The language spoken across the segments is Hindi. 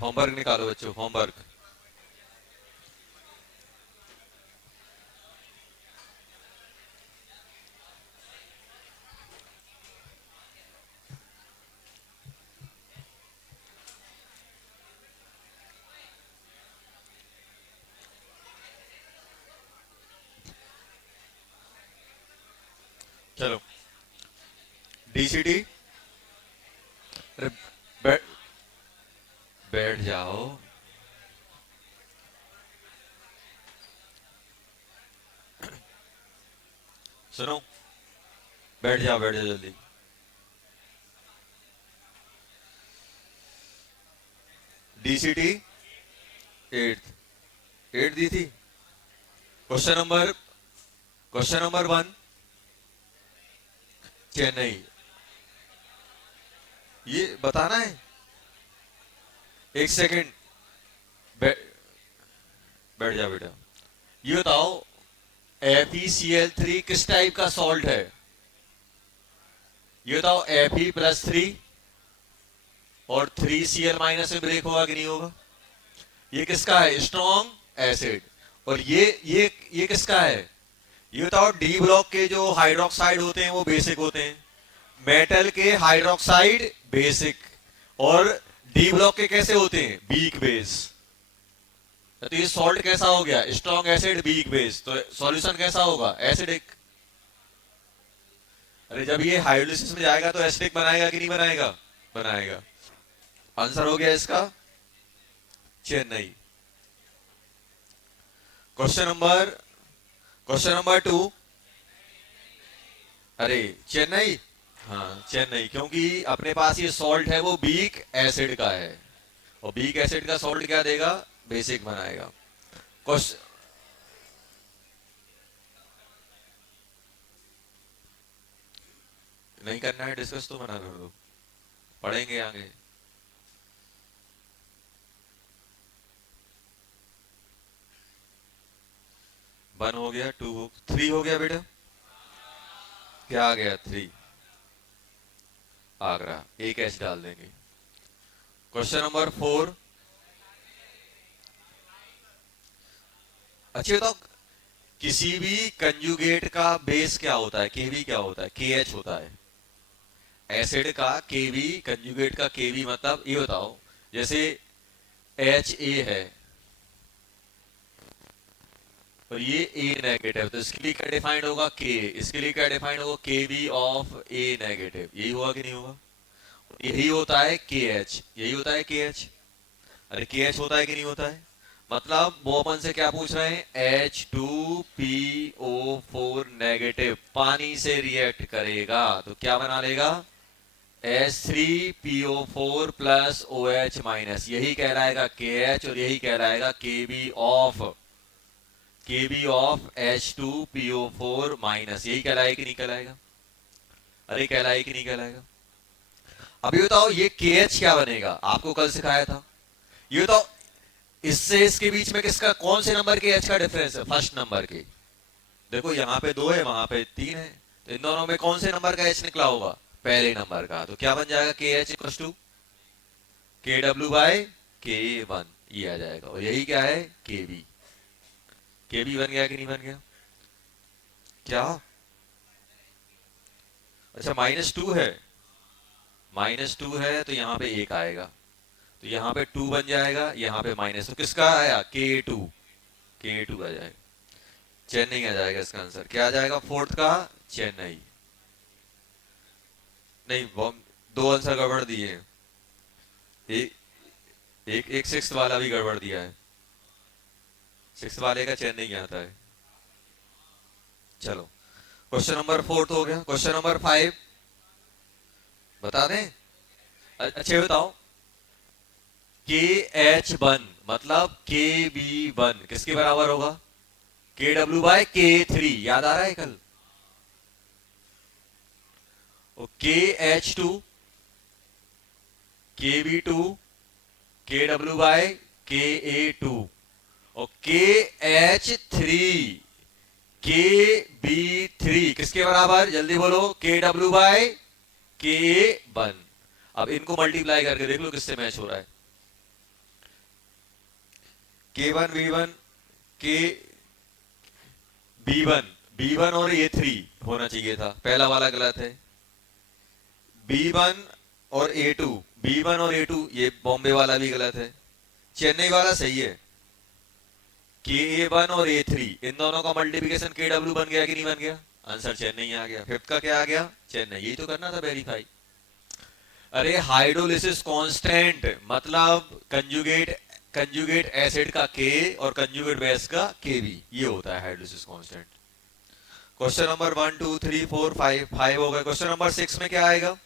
होमवर्क निकालो बच्चों, होमवर्क। चलो, डीसीटी। बैठ बैठ जाओ। सुनो, बैठ जाओ जल्दी। डीसीटी एट्थ, एट दी थी। Question number 1, Chennai. ये बताना है। एक सेकंड। बै, बैठ जाओ बेटा। ये बताओ, FeCl3 किस टाइप का सॉल्ट है? ये बताओ, Fe+3 और 3Cl- में ब्रेक होगा कि नहीं होगा? ये किसका है? Strong acid. और ये किसका है? ये बताओ, डी ब्लॉक के जो हाइड्रोक्साइड होते हैं वो बेसिक होते हैं, मेटल के हाइड्रोक्साइड बेसिक, और डी ब्लॉक के कैसे होते हैं? Weak base. तो ये सॉल्ट कैसा हो गया? Strong acid weak base. तो सॉल्यूशन कैसा होगा? एसिडिक। अरे जब ये हाइड्रोलिसिस में जाएगा तो एसिडिक बनाएगा कि नहीं बनाएगा? बनाएगा। आंसर हो गया इसका Chennai. Question number question number 2। अरे चेन्नई। हाँ चेन्नई, क्योंकि अपने पास ये सॉल्ट है वो वीक एसिड का है, और वीक एसिड का सॉल्ट क्या देगा? बेसिक बनाएगा। क्वेश्चन नहीं करना है डिस्कस तो मना कर दो, पढ़ेंगे आगे। वन हो गया, टू हो, थ्री हो गया बेटा। क्या आ गया? थ्री। आगरा, एक एच डाल देंगे। Question number 4। अच्छे बताओ, किसी भी कंजुगेट का बेस क्या होता है? केवी क्या होता है? KH होता है। एसिड का केवी, कंजुगेट का केवी, मतलब ये बताओ, जैसे HA है और ये A नेगेटिव, तो इसके लिए क्या डिफाइंड होगा? K। इसके लिए क्या डिफाइंड होगा? केवी ऑफ A नेगेटिव। यही होगा कि नहीं होगा? यही होता है KH, यही होता है KH। अरे KH होता है कि नहीं होता है? मतलब वो अपन से क्या पूछ रहे हैं? H2PO4 नेगेटिव पानी से रिएक्ट करेगा तो क्या बना लेगा? H3PO4 plus OH minus. यही कहलाएगा KH और यही कहलाएगा केबी ऑफ H2PO4 माइनस। यही कहलाएगा कि नहीं कहलाएगा? अरे कहलाएगा कि नहीं कहलाएगा? अभी बताओ, ये KH क्या बनेगा? आपको कल सिखाया था। ये बताओ, इससे इसके बीच में किसका, कौन से नंबर के H का डिफरेंस है? फर्स्ट नंबर के। देखो यहाँ पे 2 है, वहां पे 3 है, तो इन दोनों में कौन से नंबर का H निकला होगा? पहले नंबर का। तो क्या बन जाएगा? KH equal to KW/K1। ये आ जाएगा, और यही क्या है? KB। KB बन गया कि नहीं बन गया? क्या? अच्छा, -2 है। -2 है तो यहाँ पे 1 आएगा, तो यहाँ पे 2 बन जाएगा, यहाँ पे माइनस, तो किसका आया? K2। K2 आ जाएगा, चेन्नई आ जाएगा इसका आंसर। क्या आ जाएगा फोर्थ का? चेन्नई। नहीं, वो दो आंसर गड़बड़ दिए हैं। एक एक एक सिक्स वाला भी गड़बड़ दिया है। सिक्स वाले का चेन्नई आता है। चलो, क्वेश्चन नंबर 4 हो गया। क्वेश्चन नंबर 5 बता दें? अच्छे बताओ, KH1 मतलब KB1 किसके बराबर होगा? KW/K3। याद आ रहा है कल? KH2, KB2, KW/Ka2, और KH3, KB3 किसके बराबर? जल्दी बोलो। KW/K1। अब इनको मल्टीप्लाई करके देख लो किससे मैच हो रहा है। K1 V1 के B1 और A3 होना चाहिए था, पहला वाला गलत है। B1 और A2, B1 और A2, ये बॉम्बे वाला भी गलत है। चेन्नई वाला सही है। KA1 और A3 इन दोनों का मल्टीप्लिकेशन KW बन गया कि नहीं बन गया? आंसर चेन्नई आ गया। फिफ्थ का क्या आ गया? चेन्नई। यही तो करना था वेरीफाई। अरे हाइड्रोलिसिस कांस्टेंट मतलब कंजुगेट कंजुगेट एसिड का K और कंजुगेट बेस का KB, ये होता है हाइड्रोलिसिस कांस्टेंट। क्वेश्चन नंबर 1 2 3 4 5 5 हो गए। क्वेश्चन नंबर 6 में क्या आएगा?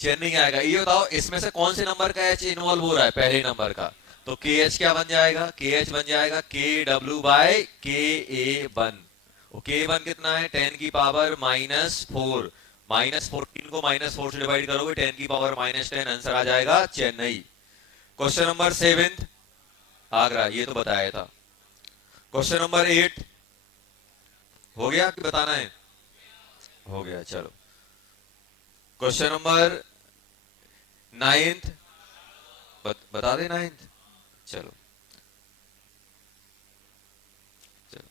चेन्नई आएगा। ये बताओ इसमें से कौन से नंबर का H इन्वॉल्व हो रहा है? पहले नंबर का। तो KH क्या बन जाएगा? KH बन जाएगा KW बाय KA1। KA1 कितना है? 10 की पावर -4। -14 को -4 से डिवाइड करोगे 10 की पावर -10, आंसर आ जाएगा चेन्नई। क्वेश्चन नंबर 7 आगरा, ये तो बताया था। क्वेश्चन नंबर 8 हो गया कि बताना है? हो गया, चलो। क्वेश्चन नंबर 9 बता दे 9। चलो चलो।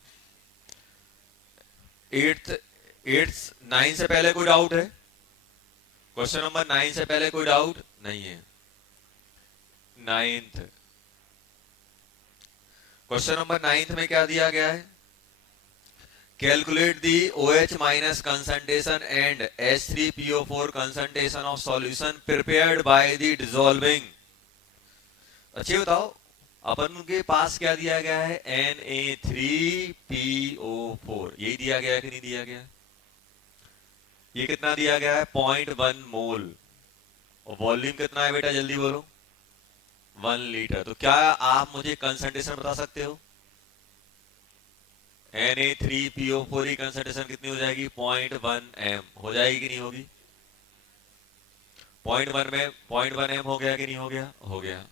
8 8 9 से पहले कोई डाउट है? क्वेश्चन नंबर 9 से पहले कोई डाउट नहीं है। 9th क्वेश्चन नंबर 9 में क्या दिया गया है? Calculate the OH minus concentration and H3PO4 concentration of solution prepared by the dissolving. अच्छे बताओ, अपन के पास क्या दिया गया है? Na3PO4, यही दिया गया है कि नहीं दिया गया? ये कितना दिया गया है? 0.1 मोल। और वॉल्यूम कितना है बेटा, जल्दी बोलो? 1 लीटर। तो क्या आप मुझे कंसंट्रेशन बता सकते हो? Na3PO4 की कंसंट्रेशन कितनी हो जाएगी? 0.1 m हो जाएगी कि नहीं होगी? 0.1 में 0.1 m हो गया कि नहीं हो गया? हो गया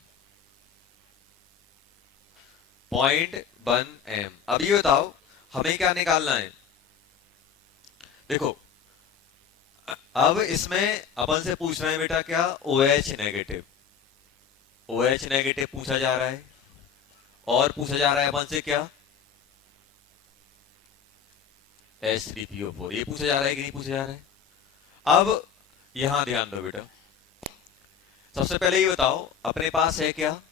0.1 m। अब ये बताओ हमें क्या निकालना है? देखो, अब इसमें अपन से पूछ रहे हैं बेटा क्या? OH negative. OH नेगेटिव पूछा जा रहा है, और पूछा जा रहा है अपन से क्या? H3PO4, ये पूछा जा रहा है कि नहीं पूछा जा रहा है? अब यहां ध्यान दो बेटा, सबसे पहले ये बताओ अपने पास है क्या?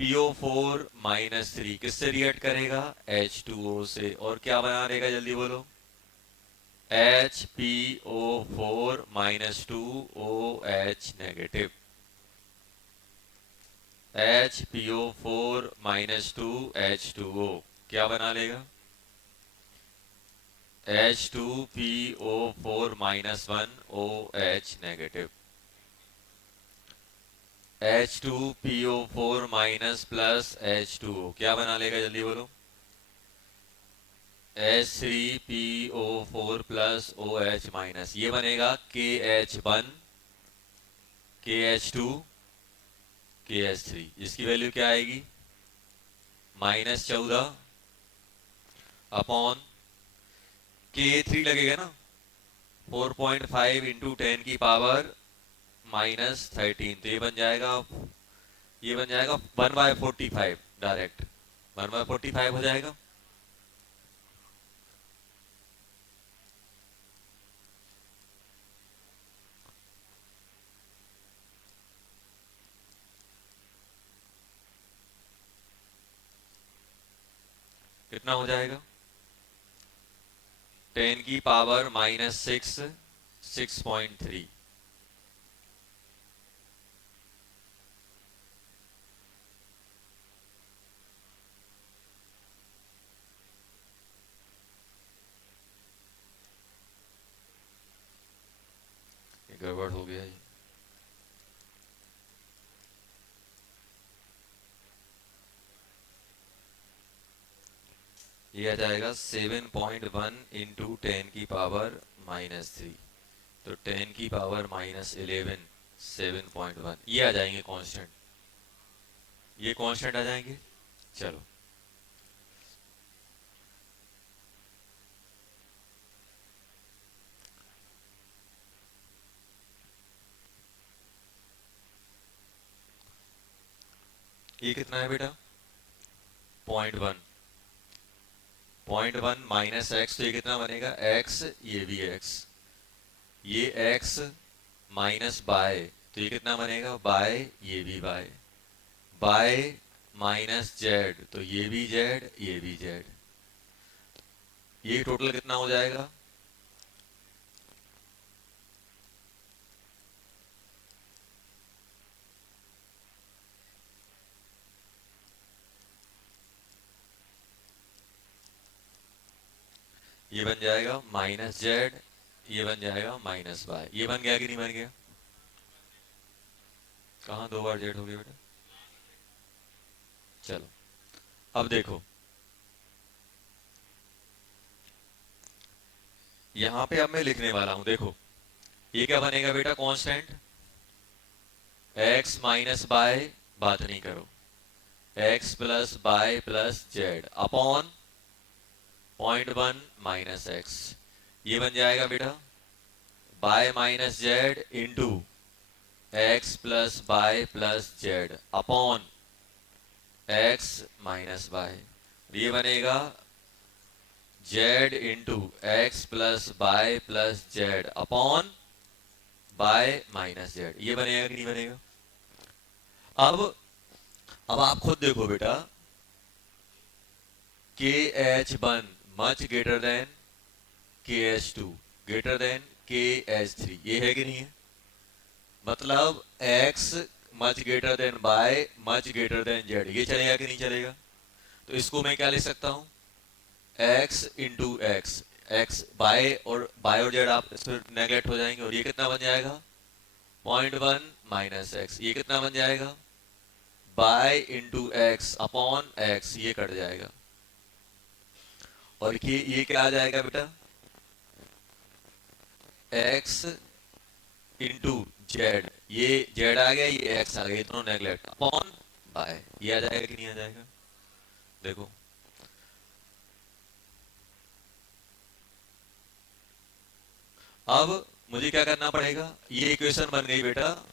PO4-3 किससे रिएक्ट करेगा? H2O से। और क्या बना देगा, जल्दी बोलो? HPO4-2OH negative. HPO4-2H2O क्या बना लेगा? H2PO4-1OH negative. H2PO4 minus plus H2O क्या बना लेगा, जल्दी बोलो? H3PO4 प्लस OH माइनस, ये बनेगा KH1 KH2 KH3। इसकी वैल्यू क्या आएगी? -14 अपॉन K3 लगेगा ना, 4.5 इंटू 10 की पावर -13। तो ये बन जाएगा 1/45 डायरेक्ट। 1/45 हो जाएगा। कितना हो जाएगा? 10 की पावर -6 6.3। गड़बड़ हो गया ये आ जाएगा 7.1 इंटू 10 की पावर -3। तो 10 की पावर -11 7.1, ये आ जाएंगे कांस्टेंट। ये कांस्टेंट आ जाएंगे। चलो ये कितना है बेटा? 0.1, 0.1 माइनस एक्स, तो ये कितना बनेगा? एक्स, ये भी एक्स, ये एक्स माइनस बाय, तो ये कितना बनेगा? बाय, ये भी बाय, बाय माइनस जेड, तो ये भी जेड, ये भी जेड, ये टोटल कितना हो जाएगा? ये बन जाएगा माइनस जेड, ये बन जाएगा माइनस वाई। ये बन गया कि नहीं बन गया? कहाँ दो बार जेड हो गया बेटा? चलो अब देखो, यहां पे अब मैं लिखने वाला हूं, देखो ये क्या बनेगा बेटा? कांस्टेंट x माइनस बाय, बात नहीं करो, x plus y plus z upon 0.1 minus x, ये बन जाएगा बेटा y minus z into x plus y plus z upon x minus y, ये बनेगा z into x plus y plus z upon y minus z, ये बनेगा कि नहीं बनेगा? अब आप खुद देखो बेटा, K H one much greater than K H two greater than K H three, ये है कि नहीं है? मतलब x much greater than y much greater than z, ये चलेगा कि नहीं चलेगा? तो इसको मैं क्या ले सकता हूं? x into x, x y और जेड आप इसमें नेगलेक्ट हो जाएंगे, और ये कितना बन जाएगा? 0.1 माइनस एक्स, ये कितना बन जाएगा? Bye into x upon x, ये कट जाएगा, और ये क्या आ जाएगा बेटा? x इंटू जेड, ये जेड आ गया, ये एक्स आ गया, दोनों नेगलेक्ट, अपॉन बाय, ये आ जाएगा कि नहीं आ जाएगा? देखो अब मुझे क्या करना पड़ेगा? ये इक्वेशन बन गई बेटा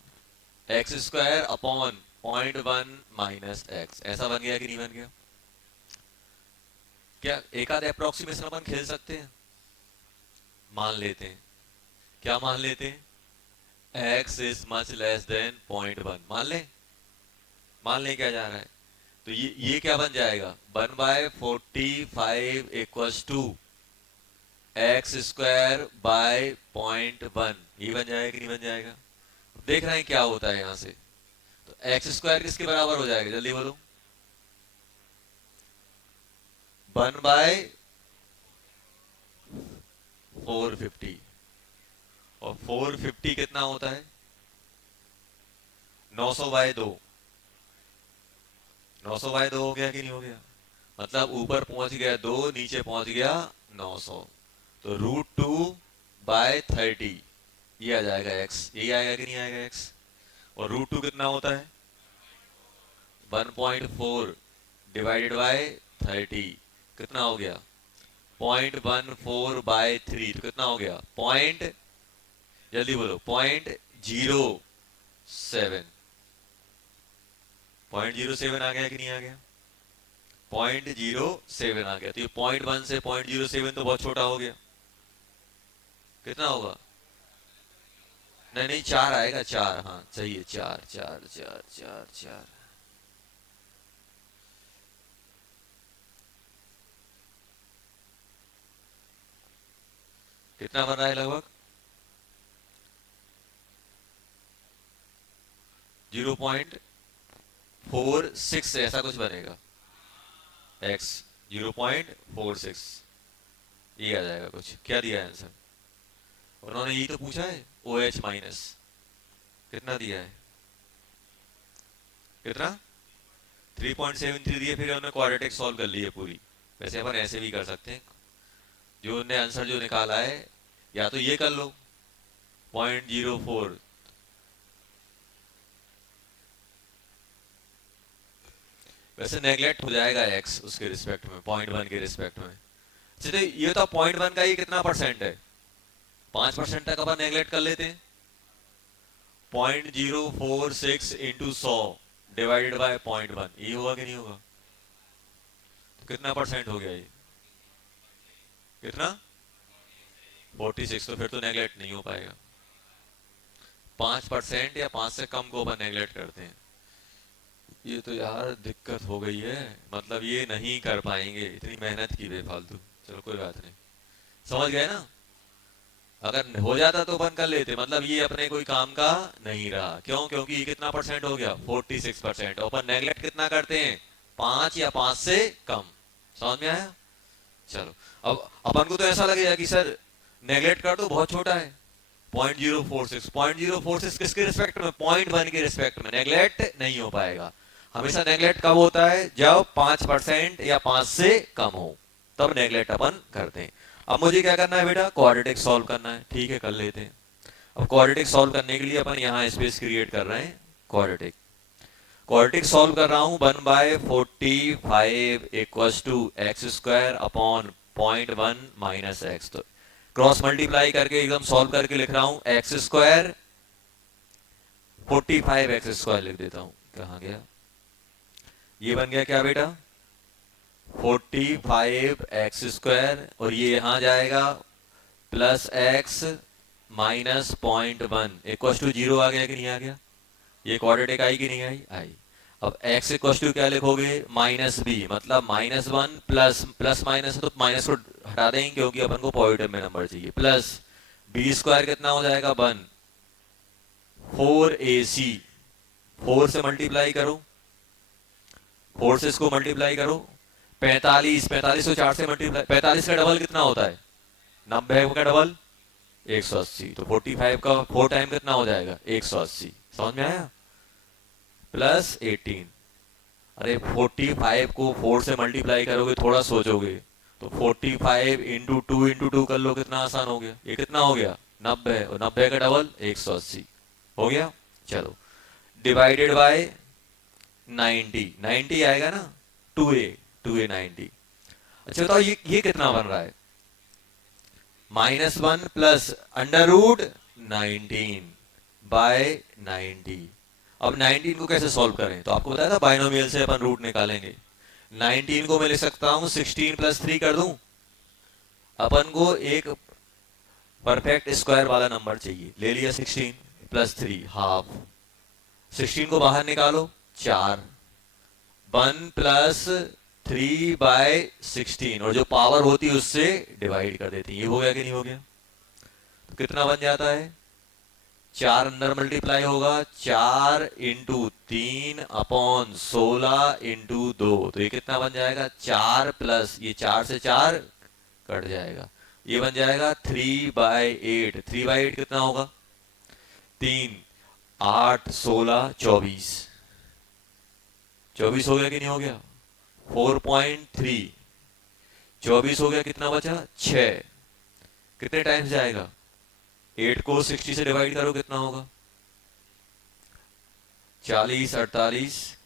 x square upon 0.1 minus x, ऐसा बन गया कि नहीं बन गया? क्या एक आध अप्रोक्सीमेशन अपन खेल सकते हैं? मान लेते हैं, क्या मान लेते हैं? x is much less then 0.1, मान लें क्या जा रहा है? तो ये क्या बन जाएगा? 1/45 equals to x square by 0.1, ये बन जाएगा कि नहीं बन जाएगा? देख रहे हैं क्या होता है यहां से? तो एक्स स्क्वायर किसके बराबर हो जाएगा, जल्दी बोलो? 1/450, और 450 कितना होता है? 900/2, 900/2 हो गया कि नहीं हो गया? मतलब ऊपर पहुंच गया 2, नीचे पहुंच गया 900, तो √2/30, ये आ जाएगा x, ये आएगा कि नहीं आएगा x? और √2 कितना होता है? 1.4 डिवाइडेड बाय 30, कितना हो गया? 0.14/3, तो कितना हो गया? जल्दी बोलो, 0.07, 0.07 आ गया कि नहीं आ गया? 0.07 आ गया, तो ये 0.1 से 0.07 तो बहुत छोटा हो गया, कितना होगा? नहीं नहीं, 4 आएगा, 4, हाँ सही है, 4 4 4 4 4, कितना बन रहा है लगभग? 0.46 ऐसा कुछ बनेगा, x 0.46, ये आ जाएगा कुछ। क्या दिया है आंसर? उन्होंने यही तो पूछा है, ओ एच माइनस कितना दिया है? कितना? 3.73 दिए, फिर उन्होंने क्वाड्रेटिक सॉल्व कर ली है पूरी। वैसे अपन ऐसे भी कर सकते हैं, जो उन्होंने आंसर जो निकाला है, या तो ये कर लो 0.04, वैसे नेगलेक्ट हो जाएगा x उसके रिस्पेक्ट में, 0.1 के रिस्पेक्ट में। तो ये तो 0.1 का ही कितना परसेंट है? 5% तक अपन नेगलेक्ट कर लेते हैं। 0.046 इंटू 100 डिवाइडेड बाय 0.1, ये होगा कि नहीं होगा? तो कितना परसेंट हो गया ये? कितना? 46। तो फिर तो नेगलेक्ट नहीं हो पाएगा। 5% या 5 से कम को अपन नेगलेक्ट करते हैं। ये तो यार दिक्कत हो गई है, मतलब ये नहीं कर पाएंगे, इतनी मेहनत की बेफालतू। चलो कोई बात नहीं, समझ गए ना? अगर हो जाता तो अपन कर लेते, मतलब ये अपने कोई काम का नहीं रहा। क्यों? क्योंकि ये कितना परसेंट हो गया? 46%। अपन नेगलेक्ट कितना करते हैं? 5 या 5 से कम। समझ में आया? चलो, अब अपन को तो ऐसा लगेगा कि सर नेगलेक्ट कर तो बहुत छोटा है, 0.046। 0.046 किसके रिस्पेक्ट में? 0.1 के रिस्पेक्ट में। नेगलेक्ट नहीं हो पाएगा। हमेशा नेगलेक्ट कब होता है? जब 5% या 5 से कम हो, तब नेगलेक्ट अपन करते हैं। अब मुझे क्या करना है बेटा? क्वाड्रेटिक सॉल्व करना है। ठीक है, कर लेते हैं। अब क्वाड्रेटिक सॉल्व करने के लिए अपन यहाँ स्पेस क्रिएट कर रहे हैं। क्वाड्रेटिक क्वाड्रेटिक सॉल्व कर रहा हूं। 1/45 equals to x square upon 0.1 minus x. तो क्रॉस मल्टीप्लाई करके एकदम सॉल्व करके लिख रहा हूं। एक्स स्क्वायर 45 एक्स स्क्वायर लिख देता हूं। कहां गया? ये बन गया क्या बेटा? 45 एक्स स्क्वायर, और ये यहां जाएगा plus x minus 0.1 equals to 0। आ गया कि नहीं आ गया? ये क्वाड्रेटिक आई कि नहीं आई? आई। अब x इक्वल्स टू क्या लिखोगे? माइनस बी, मतलब -1 प्लस प्लस माइनस, तो माइनस को हटा देंगे क्योंकि अपन को पॉजिटिव में नंबर चाहिए। प्लस बी स्क्वायर कितना हो जाएगा? 1। 4ac, 4 से मल्टीप्लाई करो, 4 से इसको मल्टीप्लाई करो। 45 45 को 4 से मल्टीप्लाई, 45 का डबल कितना होता है? 90 का डबल 180। तो 45 का 4 टाइम कितना हो जाएगा? 180। समझ में आया? प्लस 18। अरे 45 को 4 से मल्टीप्लाई करोगे, थोड़ा सोचोगे तो 45 इंटू 2 कर लो, कितना आसान हो गया। ये कितना हो गया? 90, और 90 का डबल 180 हो गया। चलो, डिवाइडेड बाय 90, 90 आएगा ना? 2a 90। अच्छा बताओ, ये कितना बन रहा है? -1 प्लस अंडर रूट 19 बाय 90। अब 19 को कैसे सॉल्व करें? तो आपको बताया था बाइनोमियल से अपन रूट निकालेंगे। 19 को मैं लिख सकता हूं 16 प्लस 3 कर दूं। अपन को एक परफेक्ट स्क्वायर वाला नंबर चाहिए, ले लिया 16 प्लस 3 हाफ। 16 को बाहर निकालो, 4। 1 प्लस 3 बाय 16, और जो पावर होती है उससे डिवाइड कर देती है। ये हो गया कि नहीं हो गया? तो कितना बन जाता है? 4 अंदर मल्टीप्लाई होगा, 4 इंटू 3 अपॉन 16 इंटू 2। तो ये कितना बन जाएगा? 4 प्लस ये 4 से 4 कट जाएगा, ये बन जाएगा 3/8। 3/8 कितना होगा? 3 8 16 24। 24 हो गया कि नहीं हो गया? 4.3 24 हो गया। कितना बचा? 6। कितने टाइम्स जाएगा? 8 को 60 से डिवाइड करो, कितना होगा? 40 48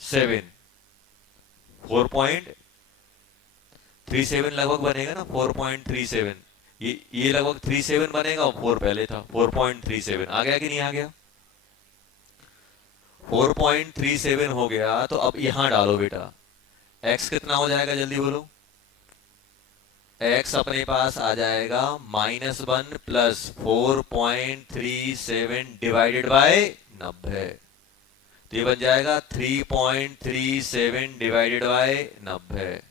7 4.37 लगभग बनेगा ना? 4.37, ये लगभग 37 बनेगा, और 4 पहले था। 4.37 आ गया कि नहीं आ गया? 4.37 हो गया। तो अब यहां डालो बेटा, x कितना हो जाएगा? जल्दी बोलो। x अपने पास आ जाएगा -1 प्लस 4.37 डिवाइडेड बाय 90। तो ये बन जाएगा 3.37 डिवाइडेड बाय 90।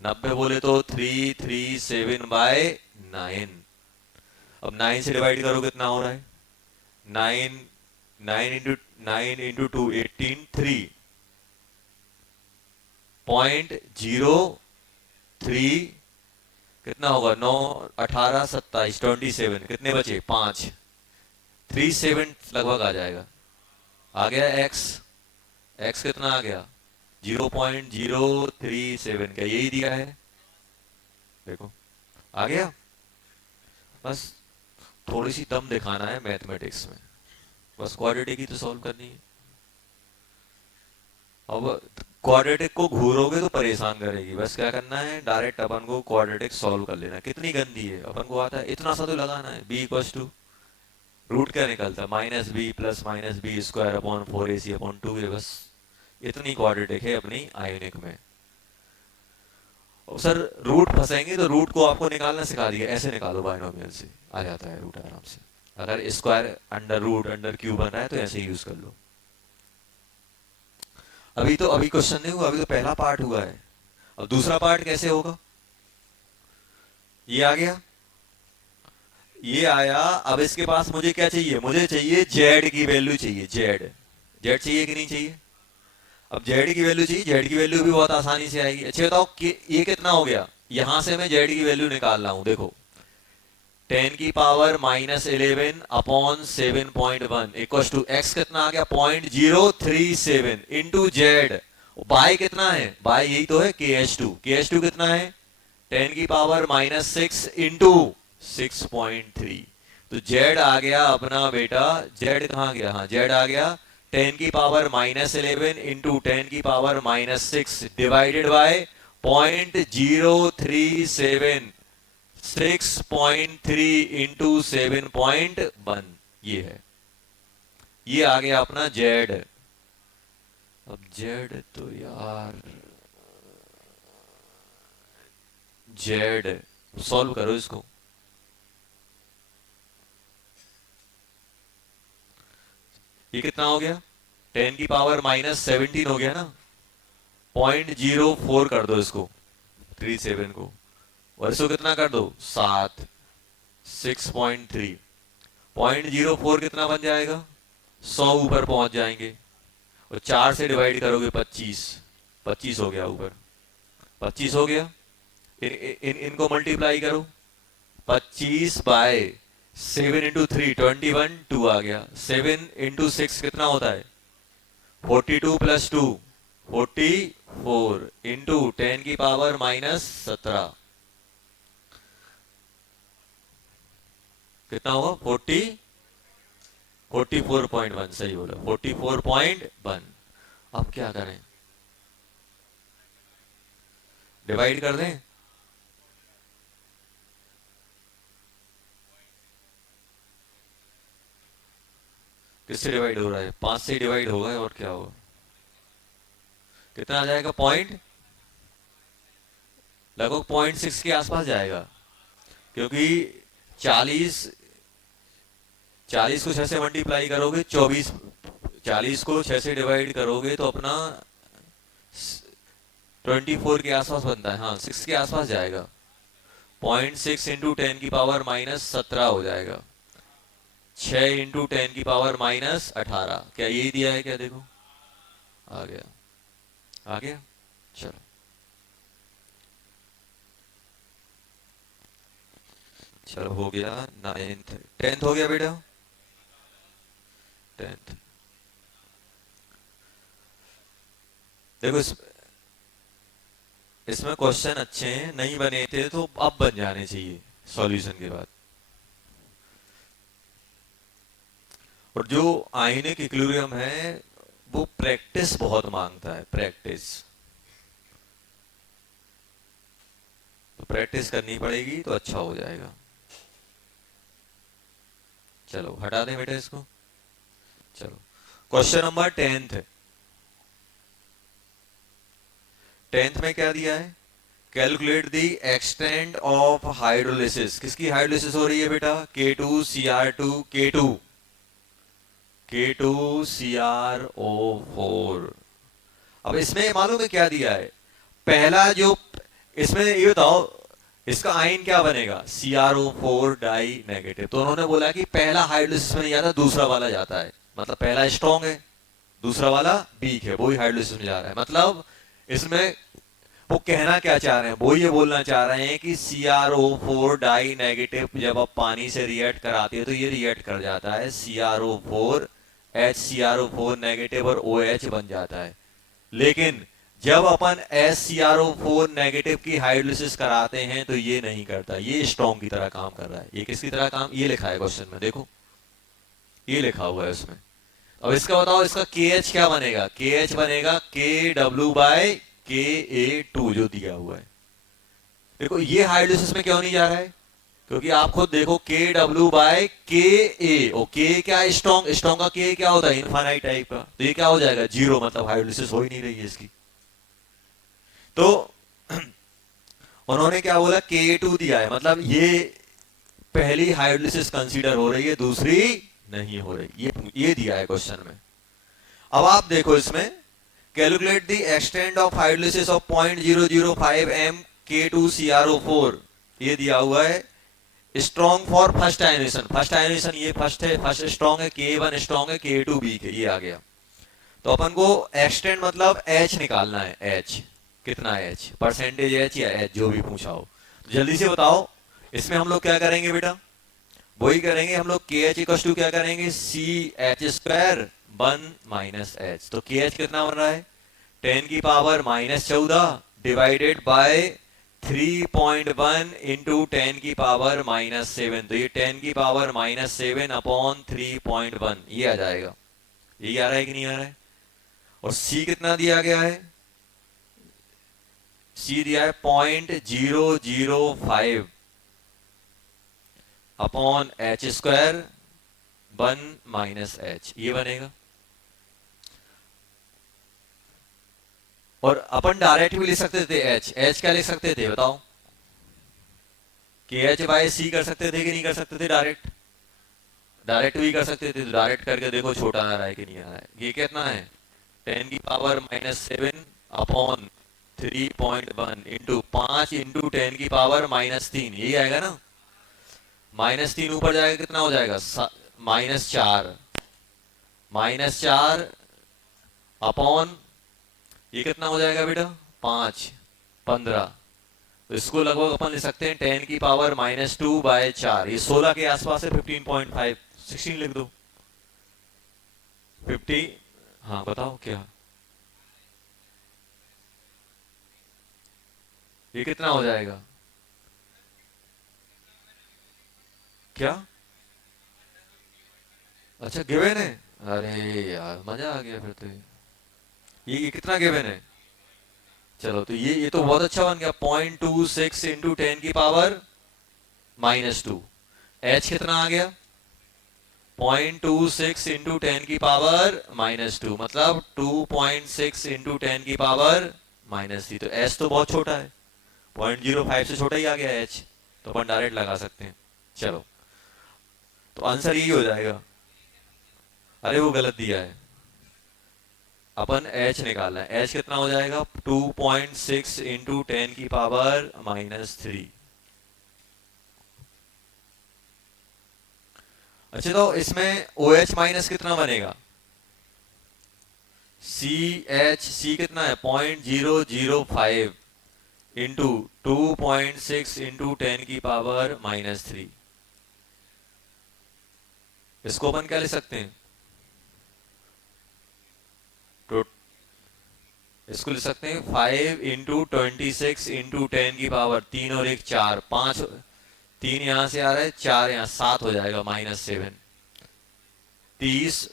90 बोले तो 337 बाय 9। अब 9 से डिवाइड करो, कितना हो रहा है? 9 9 इंटू 2 18 3.03 कितना होगा? 9 18 27 27, कितने बचे? 5। 37 लगभग आ जाएगा। आ गया x कितना आ गया? 0.037 का, यही दिया है, देखो आ गया। बस थोड़ी सी दम दिखाना है मैथमेटिक्स में, बस क्वाड्रेटिक ही तो सॉल्व करनी है। अब क्वाड्रेटिक को घूरोगे तो परेशान करेगी, बस क्या करना है, डायरेक्ट अपन को क्वाड्रेटिक सॉल्व कर लेना। कितनी गंदी है, अपन को आता है, इतना सा तो लगाना है। b इक्वल्स टू रूट क्या निकलता है, minus b plus minus b square upon 4ac upon 2a, बस इतनी क्वाड्रेटिक है अपनी आयोनिक में। सर रूट फंसेंगे तो रूट को आपको निकालना सिखा दिया, ऐसे निकालो बाइनोमियल से आ जाता है रूट आराम से। अगर square under root under cube बन रहा है तो ऐसे ही यूज कर लो। अभी क्वेश्चन नहीं हुआ, अभी तो पहला पार्ट हुआ है। अब दूसरा पार्ट कैसे होगा, ये आ गया, ये आया। अब इसके पास मुझे क्या चाहिए, मुझे चाहिए जेड की वैल्यू चाहिए, जेड जेड चाहिए कि नहीं चाहिए। अब जेड की वैल्यू चाहिए, जेड की वैल्यू भी बहुत आसानी से आएगी। अच्छा बताओ कि ये कितना हो गया, यहां से मैं जेड की वैल्यू निकाल रहा हूं, देखो 10 की power -11 upon 7.1 equal to x कितना आ गया 0.037 इंटू जेड। बाय कितना है, बाय यही तो है KH2, KH2 कितना है 10 की पावर -6 इंटू 6.3। तो जेड आ गया अपना बेटा, जेड कहां गया, हाँ जेड आ गया 10 की पावर -11 इंटू 10 की पावर -6 डिवाइडेड बाय 0.037, 6.3 इंटू 7.1, ये है, ये आ गया अपना जेड। अब जेड तो यार जेड सॉल्व करो इसको, ये कितना हो गया 10 की पावर -17 हो गया ना, 0.04 कर दो इसको 37 को, और इसको कितना कर दो 7, 6.3, 0.04 कितना बन जाएगा 100 ऊपर पहुंच जाएंगे, और 4 से डिवाइड करोगे 25, 25 हो गया ऊपर, 25 हो गया। इनको मल्टीप्लाई करो, 25 बाय 7 इंटू 3 21, 2 आ गया, 7 इंटू 6 कितना होता है 42 प्लस 2 44 इंटू 10 की पावर -17 कितना हुआ 44.1, सही बोला 44.1। अब क्या करें, डिवाइड कर दें, किससे डिवाइड हो रहा है 5 से डिवाइड होगा, और क्या होगा, कितना आ जाएगा लगभग 0.6 के आसपास जाएगा, क्योंकि 40 40 को 6 से मल्टीप्लाई करोगे 24, 40 को 6 से डिवाइड करोगे तो अपना 24 के आसपास बनता है, हाँ 6 के आसपास जाएगा, 0.6 इंटू 10 की पावर -17 हो जाएगा, 6 इंटू 10 की पावर -18, क्या यही दिया है क्या, देखो आ गया, आ गया। चलो चलो हो गया 9th, 10th हो गया बेटा, 10th देखो इसमें क्वेश्चन अच्छे हैं, नहीं बने थे तो अब बन जाने चाहिए सॉल्यूशन के बाद। और जो आयनिक इक्विलिब्रियम है वो प्रैक्टिस बहुत मांगता है, प्रैक्टिस, तो प्रैक्टिस करनी पड़ेगी तो अच्छा हो जाएगा। चलो हटा दें बेटा इसको। चलो क्वेश्चन नंबर 10th में क्या दिया है, calculate the extent of hydrolysis, किसकी हाइड्रोलिसिस हो रही है बेटा K2Cr2 K2CrO4। अब इसमें मालूम है क्या दिया है, पहला जो इसमें ये बताओ इसका आयन क्या बनेगा CrO4 डाई नेगेटिव, तो उन्होंने बोला कि पहला हाइड्रोलिसिस में नहीं जाता दूसरा वाला जाता है, मतलब पहला स्ट्रॉन्ग है दूसरा वाला वीक है, वही हाइड्रोलिसिस में जा रहा है। मतलब इसमें वो कहना क्या चाह रहे हैं, वो ये बोलना चाह रहे हैं कि CrO4 डाई नेगेटिव जब आप पानी से रिएक्ट कराते हो तो ये रिएक्ट कर जाता है CrO4 HCrO4 नेगेटिव और OH बन जाता है, लेकिन जब अपन SCrO4 नेगेटिव की हाइड्रोलिसिस कराते हैं तो ये नहीं करता, ये स्ट्रॉन्ग की तरह काम कर रहा है। ये किसकी तरह काम, ये लिखा है क्वेश्चन में, देखो ये लिखा हुआ है उसमें। अब इसका बताओ इसका KH क्या बनेगा, KH बनेगा KW/Ka2 जो दिया हुआ है। देखो ये हाइड्रोलिसिस में क्यों नहीं जा रहा है, क्योंकि आप खुद देखो के डब्ल्यू बाय के ए, और के क्या है, स्ट्रॉन्ग, स्ट्रॉन्ग का के क्या होता है, इनफाइनाइट टाइप का, तो ये क्या हो जाएगा, जीरो, मतलब हाइड्रोलिसिस हो ही नहीं रही है इसकी। तो उन्होंने क्या बोला, के2 दिया है, मतलब ये पहली हाइड्रोलिसिस कंसीडर हो रही है, दूसरी नहीं हो रही, ये दिया है क्वेश्चन में। अब आप देखो इसमें, calculate the extent of hydrolysis of 0.005 m K2CrO4, ये दिया हुआ है। Strong for first ionisation, first ionisation ये फर्स्ट है, फर्स्ट स्ट्रॉन्ग है, K1 स्ट्रॉन्ग है, K2 वीक है, ये आ गया। तो अपन को एक्सटेंट मतलब H निकालना है, H कितना है, H परसेंटेज H या H जो भी पूछा हो, जल्दी से बताओ। इसमें हम लोग क्या करेंगे बेटा, वही करेंगे हम लोग, के एच इक्वल टू क्या करेंगे, C H square 1 minus H. तो के एच कितना बन रहा है, 10 की पावर -14 डिवाइडेड बाय 3.1 इंटू 10 की पावर -7। तो ये 10 की पावर -7 अपॉन 3.1 ये आ जाएगा। ये आ रहा है कि नहीं आ रहा है? और सी कितना दिया गया है, सी दिया है 0.005 upon H square 1 minus H, ये बनेगा। और अपन डायरेक्ट भी लिख सकते थे एच, एच क्या लिख सकते थे बताओ, कि एच बाय सी कर सकते थे कि नहीं कर सकते थे, डायरेक्ट, डायरेक्ट भी कर सकते थे। तो डायरेक्ट करके देखो छोटा आ रहा है कि नहीं आ रहा है। ये कितना है, 10 की पावर -7 अपॉन 3.1 इंटू 5 इंटू 10 की पावर -3, यही आएगा ना। -3 ऊपर जाएगा कितना हो जाएगा, -4, -4 अपॉन ये कितना हो जाएगा बेटा, 5, 15। तो इसको लगभग अपन ले सकते हैं 10 की पावर -2/4, ये 16 के आसपास है, 15.5, 16 लिख दो, 50। हाँ बताओ क्या, ये कितना हो जाएगा, क्या, अच्छा गिवन है, अरे यार मजा आ गया फिर तो। ये कितना गिवन है, चलो तो ये तो बहुत अच्छा बन गया, 0.26 इंटू 10 की पावर -2। एच कितना आ गया, 0.26 इंटू 10 की पावर -2, मतलब 2.6 इंटू 10 की पावर -3। तो एच तो बहुत छोटा है, 0.05 से छोटा ही आ गया एच, तो अपन डायरेक्ट लगा सकते हैं। चलो तो आंसर यही हो जाएगा। अरे वो गलत दिया है, अपन एच निकालना है, एच कितना हो जाएगा, 2.6 इंटू 10 की पावर -3। अच्छा तो इसमें ओ एच माइनस कितना बनेगा, सी एच, सी कितना है 0.005 इंटू 2.6 इंटू 10 की पावर -3। इसको अपन क्या ले सकते हैं, तो इसको ले सकते हैं 5 इंटू 26 इंटू 10 की पावर 3 और 1 4, 5, 3 यहां से आ रहा है, 4 यहां, 7 हो जाएगा, -7, 30,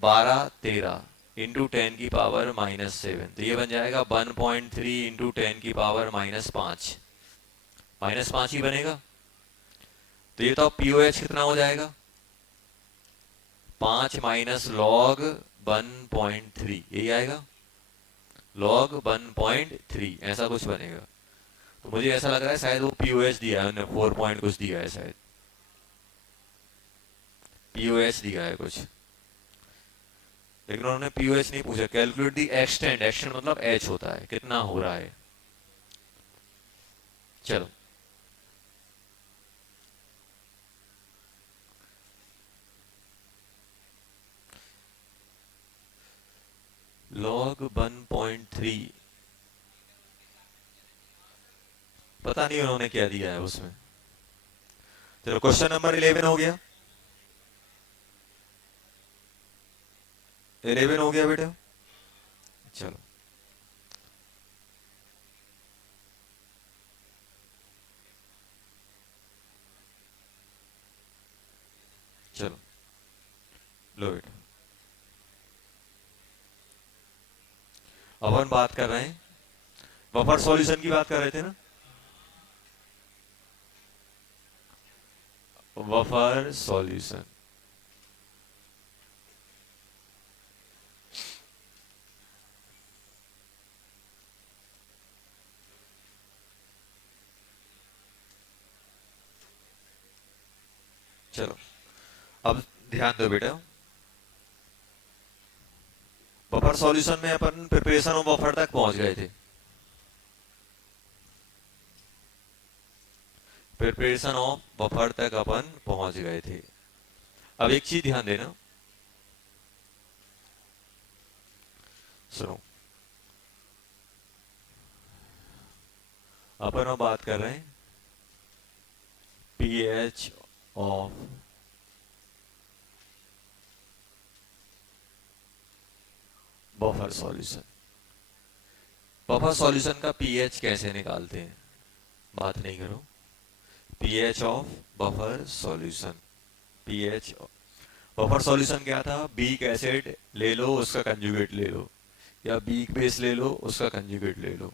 12, 13 इंटू 10 की पावर -7। तो ये बन जाएगा 1.3 इंटू 10 की पावर -5, -5 ही बनेगा। तो ये तो पीओएच कितना हो जाएगा, 5 माइनस लॉग 1.3, यही आएगा, लॉग 1.3 ऐसा कुछ बनेगा। तो मुझे ऐसा लग रहा है शायद वो पीओएच दिया है उन्होंने, 4 पॉइंट कुछ दिया है, शायद पीओएच दिया है कुछ, लेकिन उन्होंने पीओएच नहीं पूछा। कैलकुलेट दी एक्सटेंट, एक्सटेंट मतलब एच होता है, कितना हो रहा है। चलो लॉग 1.3, पता नहीं उन्होंने क्या दिया है उसमें। चलो क्वेश्चन नंबर 11 हो गया, 11 हो गया बेटा। चलो चलो लो बेटा, अब हम बात कर रहे हैं, बफर सॉल्यूशन की बात कर रहे थे ना। Buffer solution. चलो अब ध्यान दो बेटा, बफर सॉल्यूशन में अपन प्रिपरेशन ऑफ बफर तक पहुंच गए थे। प्रिपरेशन ऑफ बफर तक अपन पहुंच गए थे। अब एक चीज ध्यान देना, सुनो, अपन अब बात कर रहे हैं pH of buffer solution. Buffer solution का पीएच कैसे निकालते हैं, बात नहीं करो। PH of buffer solution, pH buffer solution क्या था, बीक एसिड ले लो उसका कंजुगेट ले लो, या बीक बेस ले लो उसका कंजुगेट ले लो।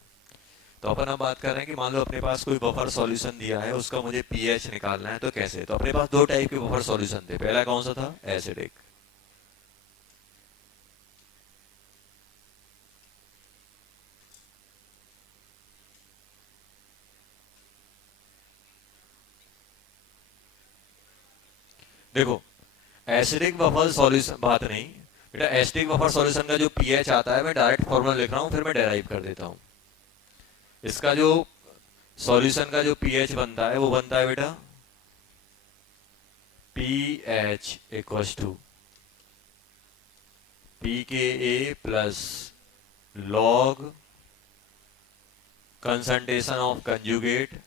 तो अपन अब बात कर रहे हैं कि मान लो अपने पास कोई बफर सॉल्यूशन दिया है, उसका मुझे पीएच निकालना है, तो कैसे। तो अपने पास दो टाइप के बफर सॉल्यूशन थे, पहला कौन सा था, एसिडिक। देखो एसिडिक बफर सॉल्यूशन, बात नहीं बेटा, एसिडिक बफर सॉल्यूशन का जो पीएच आता है मैं डायरेक्ट फॉर्मूला लिख रहा हूं, फिर मैं डेराइव कर देता हूं। इसका जो सॉल्यूशन का जो पीएच बनता है वो बनता है बेटा pH equals to pK plus log concentration of conjugate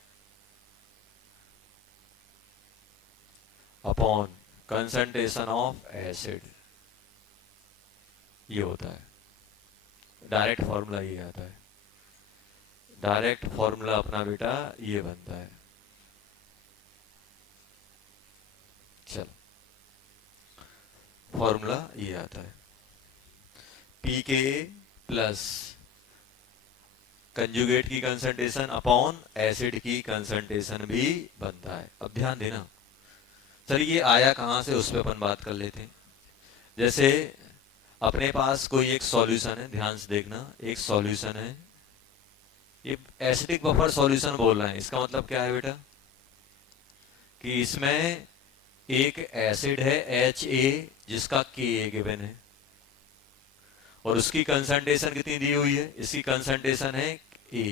upon concentration of acid, ये होता है। डायरेक्ट फॉर्मूला ये आता है, डायरेक्ट फॉर्मूला अपना बेटा ये बनता है। चलो फॉर्मूला ये आता है, पीके प्लस कंजुगेट की कंसंट्रेशन अपॉन एसिड की कंसंट्रेशन भी बनता है। अब ध्यान देना, सर ये आया कहां से, उस पर अपन बात कर लेते हैं। जैसे अपने पास कोई एक सॉल्यूशन है, ध्यान से देखना, एक सॉल्यूशन है, ये एसिडिक बफर सॉल्यूशन बोल रहे हैं, इसका मतलब क्या है बेटा कि इसमें एक एसिड है HA जिसका Ka गिवन है, और उसकी कंसंट्रेशन कितनी दी हुई है, इसकी कंसंट्रेशन है A,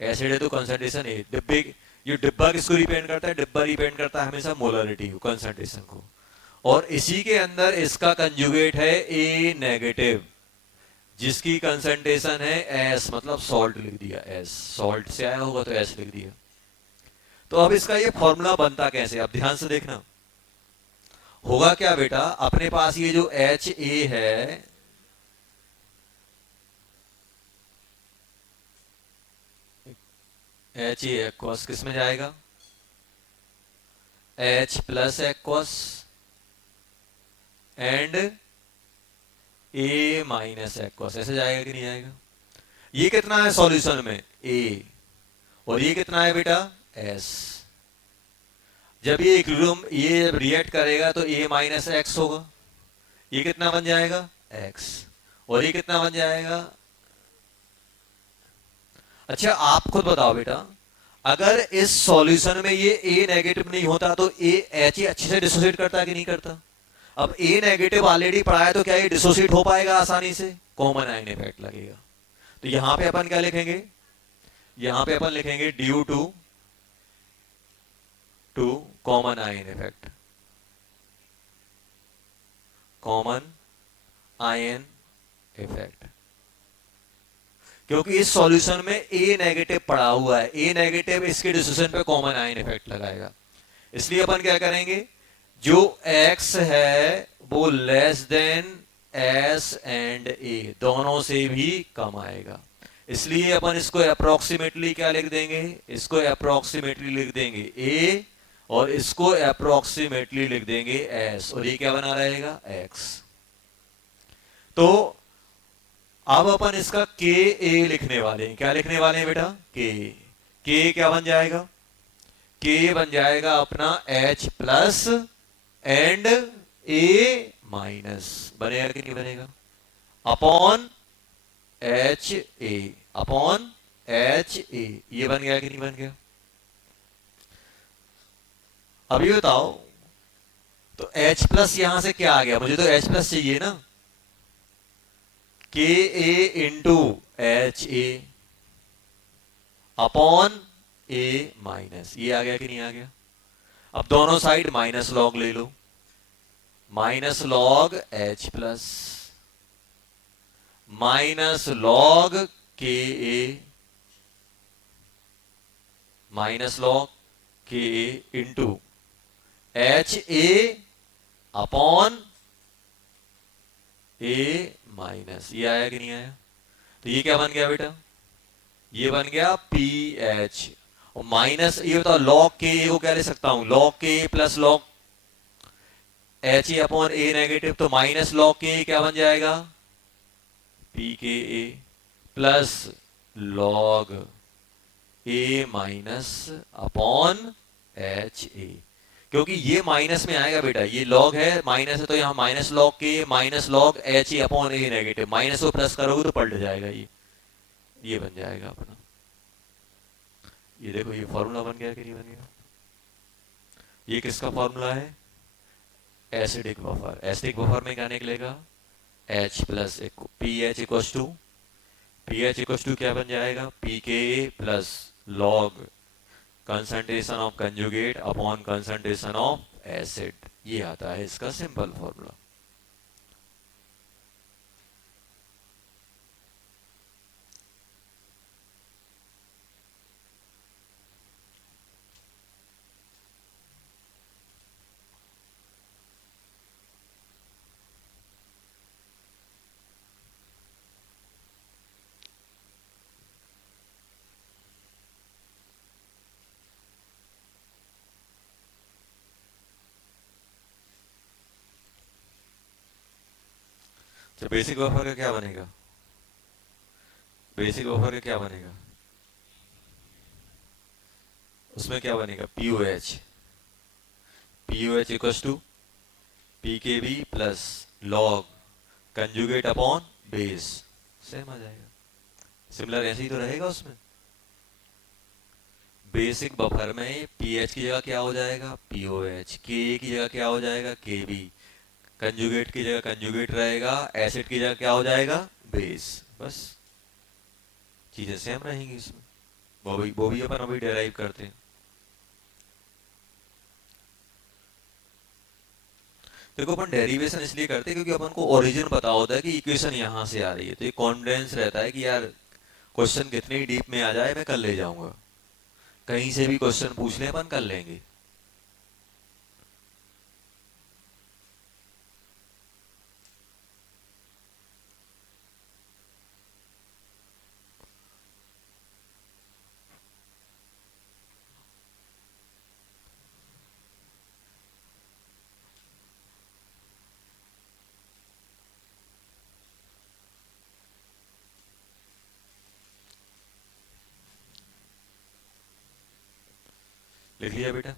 एसिड है तो कंसंट्रेशन A। डिब्बे, ये डिब्बा किसको रिप्रेजेंट करता है, डिब्बा रिप्रेजेंट करता है हमेशा मोलरिटी को, कंसंट्रेशन को, और इसी के अंदर इसका कंजुगेट है A नेगेटिव जिसकी कंसंट्रेशन है S, मतलब सॉल्ट लिख दिया, S सॉल्ट से आया होगा तो S लिख दिया। तो अब इसका ये फॉर्मूला बनता कैसे, अब ध्यान से देखना, होगा क्या बेटा, अपने पास ये जो HA है, HA एक्वस किस में जाएगा, H plus aqueous and A minus aqueous, ऐसे जाएगा कि नहीं आएगा। ये कितना है सॉल्यूशन में A, और ये कितना है बेटा S। जब ये इक्विलिब्रियम ये रिएक्ट करेगा तो A माइनस एक्स होगा, ये कितना बन जाएगा X, और ये कितना बन जाएगा। अच्छा आप खुद बताओ बेटा, अगर इस सॉल्यूशन में ये A नेगेटिव नहीं होता तो H अच्छे से डिसोसिएट करता है कि नहीं करता। अब A नेगेटिव ऑलरेडी पढ़ा है तो क्या ये डिसोसिएट हो पाएगा आसानी से, कॉमन आयन इफेक्ट लगेगा। तो यहां पे अपन क्या लिखेंगे, यहां पे अपन लिखेंगे due to common ion effect, common ion effect, क्योंकि इस सॉल्यूशन में A नेगेटिव पड़ा हुआ है, A नेगेटिव इसके डिसोसिएशन पे कॉमन आयन इफेक्ट लगाएगा। इसलिए अपन क्या करेंगे, जो X है वो less than S and A दोनों से भी कम आएगा, इसलिए अपन इसको अप्रोक्सीमेटली क्या लिख देंगे, इसको अप्रोक्सीमेटली लिख देंगे A, और इसको अप्रोक्सीमेटली लिख देंगे S, और ये क्या बना रहेगा X। तो अब अपन इसका Ka लिखने वाले हैं, क्या लिखने वाले हैं बेटा K क्या बन जाएगा, के बन जाएगा अपना H plus and A minus, बनेगा कि नहीं बनेगा, upon H A, upon H ए, ये बन गया कि नहीं बन गया। अभी बताओ, तो H प्लस यहां से क्या आ गया, मुझे तो H प्लस चाहिए ना, K A into H A upon A minus, ये आ गया कि नहीं आ गया। अब दोनों साइड माइनस लॉग ले लो, minus log H plus minus log K A minus log K A into H A upon A minus, ये आया कि नहीं आया। तो ये क्या बन गया बेटा, ये बन गया पी एच, और माइनस ये बताओ लॉग के ए को क्या ले सकता हूं, log K A plus log H A upon A negative, तो माइनस लॉग के ए क्या बन जाएगा, P K A plus log A minus upon H A, क्योंकि ये माइनस में आएगा बेटा, ये लॉग है माइनस है, तो यहां माइनस लॉग के minus log H A upon A negative, minus को प्लस करोगे तो पलट जाएगा, ये बन जाएगा अपना। ये देखो ये फॉर्मूला बन गया कि नहीं बन गया। ये किसका फॉर्मूला है, एसिडिक बफर। एसिडिक बफर में क्या निकलेगा, H plus P H equals to, P H equals to क्या बन जाएगा, P K plus log concentration of conjugate upon concentration of acid, ये आता है इसका सिंपल फॉर्मूला। तो बेसिक बफर का क्या बनेगा, बेसिक बफर का क्या बनेगा, उसमें क्या बनेगा, pOH, pOH equals to P K B plus log conjugate upon base, same आ जाएगा। सिमिलर ऐसे ही तो रहेगा उसमें। बेसिक बफर में पीएच की जगह क्या हो जाएगा, पीओएच, के की जगह क्या हो जाएगा, के बी, कंजुगेट की जगह कंजुगेट रहेगा, एसिड की जगह क्या हो जाएगा, बेस, बस चीजें सेम रहेंगी इसमें। वो भी अपन अभी डेराइव करते हैं। देखो अपन डेरिवेशन इसलिए करते हैं क्योंकि अपन को ओरिजिन पता होता है कि इक्वेशन यहां से आ रही है, तो ये कॉन्फिडेंस रहता है कि यार क्वेश्चन कितनी डीप में आ जाए मैं कर ले जाऊंगा, कहीं से भी क्वेश्चन पूछ ले अपन कर लेंगे। लिख लिया बेटा,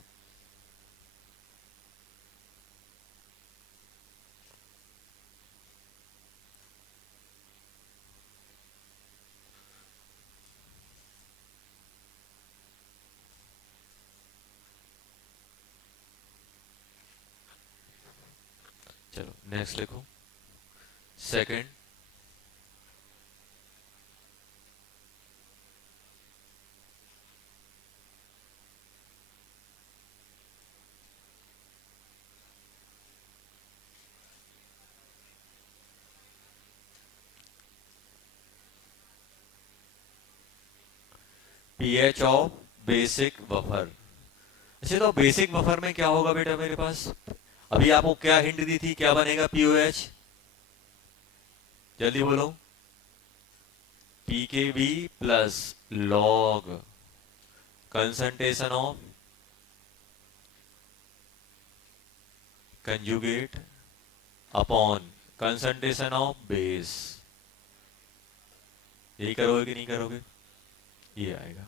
चलो नेक्स्ट लिखो, second pH of basic buffer. अच्छा तो बेसिक बफर में क्या होगा बेटा मेरे पास, अभी आपको क्या हिंट दी थी, क्या बनेगा पीओएच, जल्दी बोलो, P K B plus log concentration of conjugate upon concentration of base, यही करोगे कि नहीं करोगे, ये आएगा।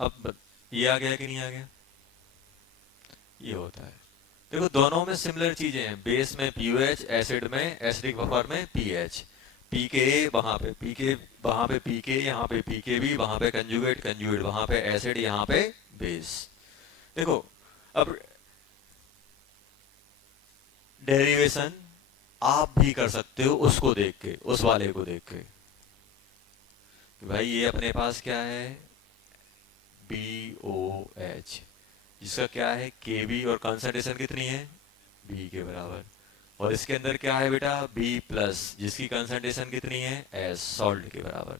अब ये आ गया कि नहीं आ गया? ये होता है। देखो दोनों में सिमिलर चीजें हैं, बेस में पीओएच, एसिड में, एसिडिक बफर में पीएच, पीके वहां पे पीके, वहां पे पीके, यहाँ पे पीकेबी, वहां पे कंजुगेट, कंजुगेट वहां पे एसिड, यहाँ पे बेस। देखो अब डेरिवेशन आप भी कर सकते हो उसको देख के, उस वाले को देख के कि भाई ये अपने पास क्या है, बी ओ एच, जिसका क्या है के बी, और कंसंट्रेशन कितनी है, बी के बराबर। और इसके अंदर क्या है बेटा, बी प्लस, जिसकी कंसंट्रेशन कितनी है, एस, सॉल्ट के बराबर।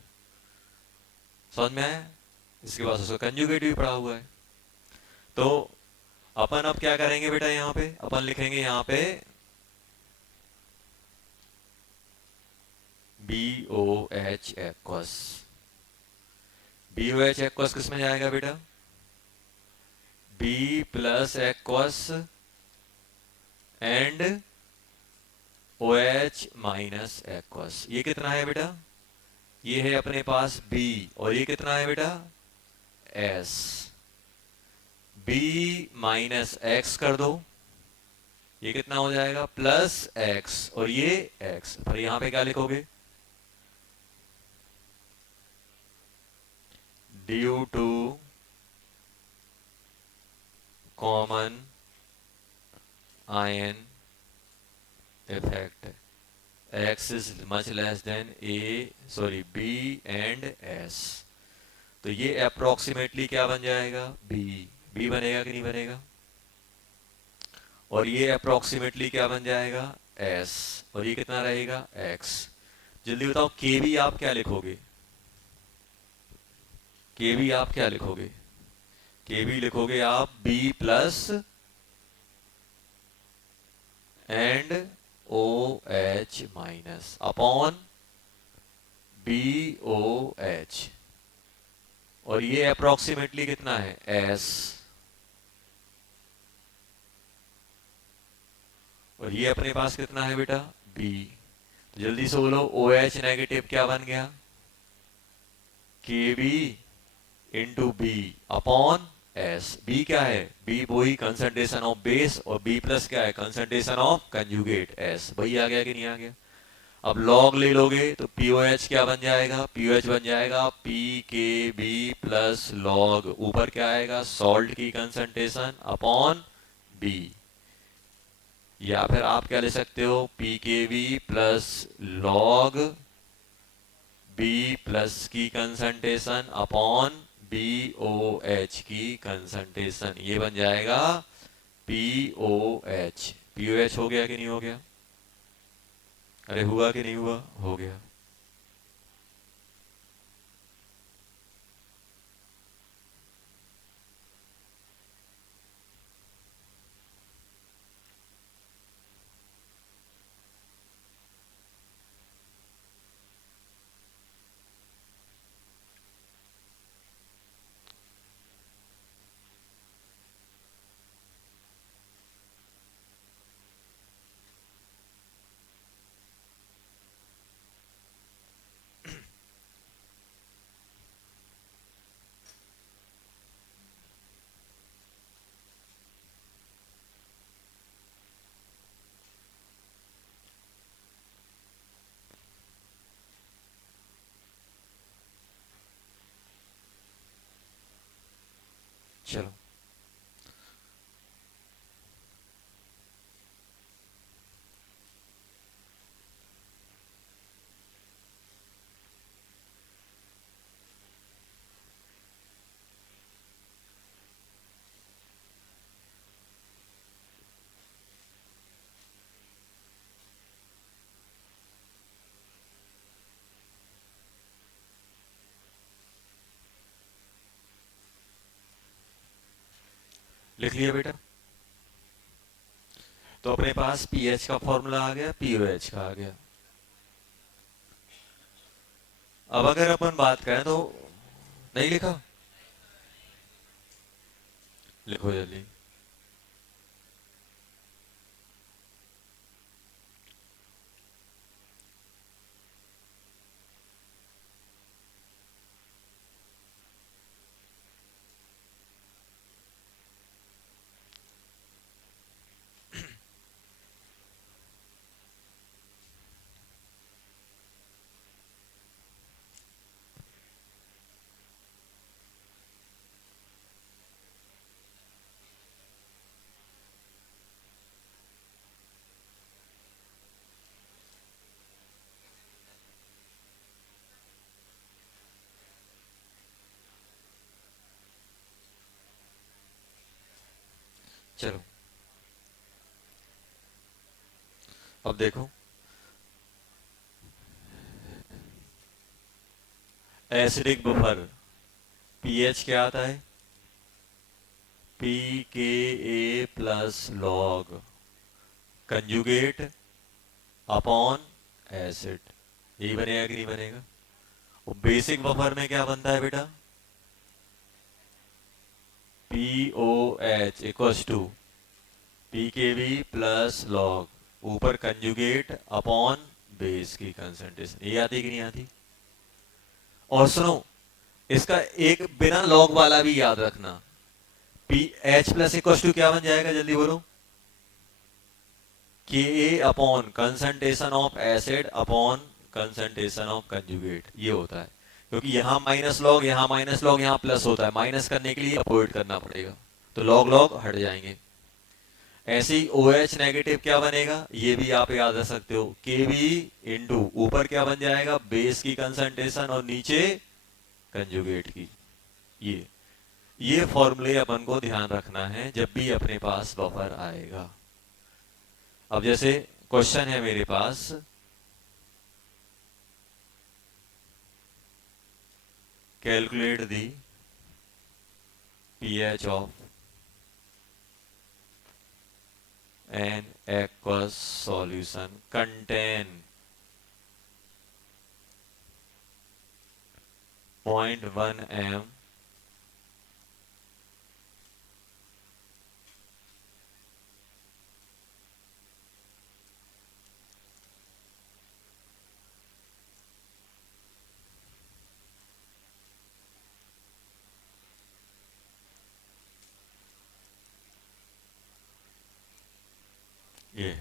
समझ में आया? इसके पास उसका कंजुगेट भी पड़ा हुआ है। तो अपन अब क्या करेंगे बेटा, यहाँ पे अपन लिखेंगे यहाँ पे B O H aqueous. B O H aqueous किस में जाएगा बेटा, B plus aqueous and O H minus aqueous. ये कितना है बेटा, ये है अपने पास B, और ये कितना है बेटा, S। B माइनस एक्स कर दो, ये कितना हो जाएगा, प्लस एक्स, और ये x। पर यहां पे क्या लिखोगे, due to common ion effect x is much less than B and S। तो ये अप्रोक्सीमेटली क्या बन जाएगा, B बनेगा कि नहीं बनेगा, और ये अप्रोक्सीमेटली क्या बन जाएगा, S, और ये कितना रहेगा, X। जल्दी बताओ के भी आप क्या लिखोगे, के भी आप क्या लिखोगे, के भी लिखोगे आप B plus and O H minus upon B O H, और ये अप्रोक्सीमेटली कितना है, S, और ये अपने पास कितना है बेटा, B। तो जल्दी से बोलो ओ एच नेगेटिव क्या बन गया, K B into B upon S. B क्या है, बी वही कंसंट्रेशन ऑफ बेस, और बी प्लस क्या है, कंसंट्रेशन ऑफ कंजुगेट एस। वही आ गया कि नहीं आ गया? अब लॉग ले लोगे तो पीओएच क्या बन जाएगा, पीओएच बन जाएगा P K B plus log, ऊपर क्या आएगा, सॉल्ट की कंसंट्रेशन अपॉन बी। या फिर आप क्या ले सकते हो, p K B plus log B plus की concentration upon B O H की कंसंट्रेशन। ये बन जाएगा p O H. P O H हो गया कि नहीं हो गया, अरे हुआ कि नहीं हुआ, हो गया। चलो लिख लिया बेटा। तो अपने पास पीएच का फॉर्मूला आ गया, पीओएच का आ गया। अब अगर अपन बात करें तो, नहीं लिखा, लिखो जल्दी। चलो अब देखो, एसिडिक बफर पीएच क्या आता है, p K A plus log conjugate upon acid, यही बनेगा कि नहीं बनेगा। वो बेसिक बफर में क्या बनता है बेटा, P O H equals to P K V plus log ऊपर कंजुगेट अपॉन बेस की कंसंट्रेशन, ये आती कि नहीं आती। और सुनो, इसका एक बिना लॉग वाला भी याद रखना, p H plus equals to क्या बन जाएगा, जल्दी बोलो, K A upon concentration of acid upon concentration of conjugate, ये होता है। क्योंकि यहां माइनस लॉग, यहां माइनस लॉग, यहां प्लस होता है, माइनस करने के लिए अवॉइड करना पड़ेगा, तो लॉग लॉग हट जाएंगे। ऐसे ही ओ एच नेगेटिव क्या बनेगा, ये भी आप याद रख सकते हो, के बी इंटू ऊपर क्या बन जाएगा, बेस की कंसंट्रेशन और नीचे कंजुगेट की। ये फॉर्मूले अपन को ध्यान रखना है जब भी अपने पास बफर आएगा। अब जैसे क्वेश्चन है मेरे पास, calculate the pH of an aqueous solution contain 0.1 m ये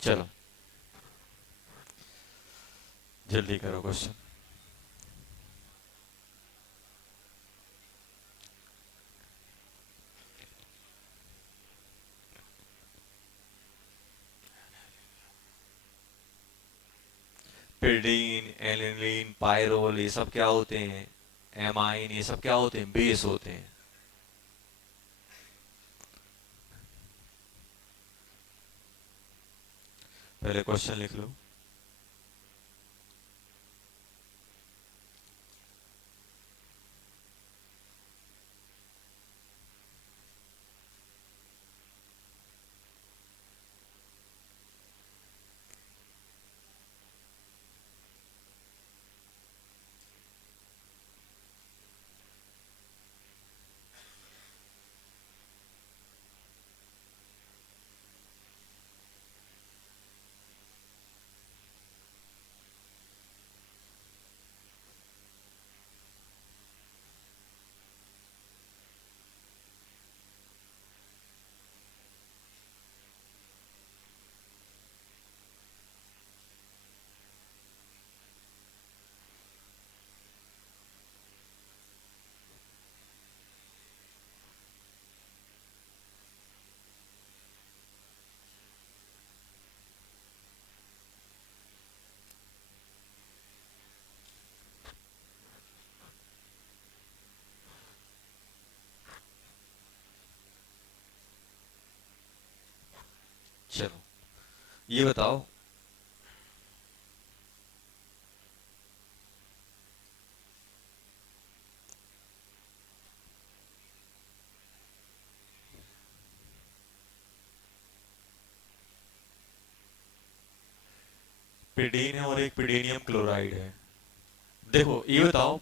चलो जल्दी करो क्वेश्चन। पिरीडीन, एलिनीन, पायरोल, ये सब क्या होते हैं, एमाइन, ये सब क्या होते हैं, बेस होते हैं। पहले क्वेश्चन लिख लो। चलो ये बताओ, पिडीन है और एक पिडीनियम क्लोराइड है। देखो ये बताओ,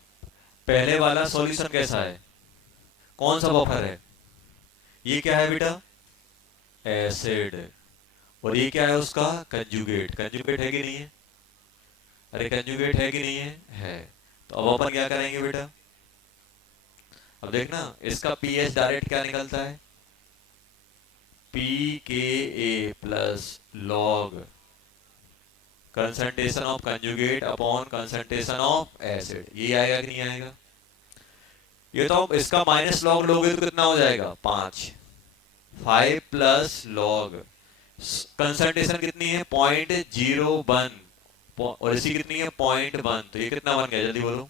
पहले वाला सॉल्यूशन कैसा है, कौन सा बफर है? ये क्या है बेटा? एसिड। और ये क्या है उसका? कंजुगेट। कंजुगेट है कि नहीं है? अरे कंजुगेट है कि नहीं है? है। तो अब अपन क्या करेंगे बेटा? अब देखना, इसका पीएच डायरेक्ट क्या निकलता है? P K A plus log concentration of conjugate upon concentration of acid. ये आएगा कि नहीं आएगा? ये तो इसका माइनस लॉग लोगे तो कितना हो जाएगा? 5। 5 प्लस लॉग कंसंट्रेशन कितनी है? 0.01 और इसी कितनी है? 0.1। तो ये कितना बन गया जल्दी बोलो?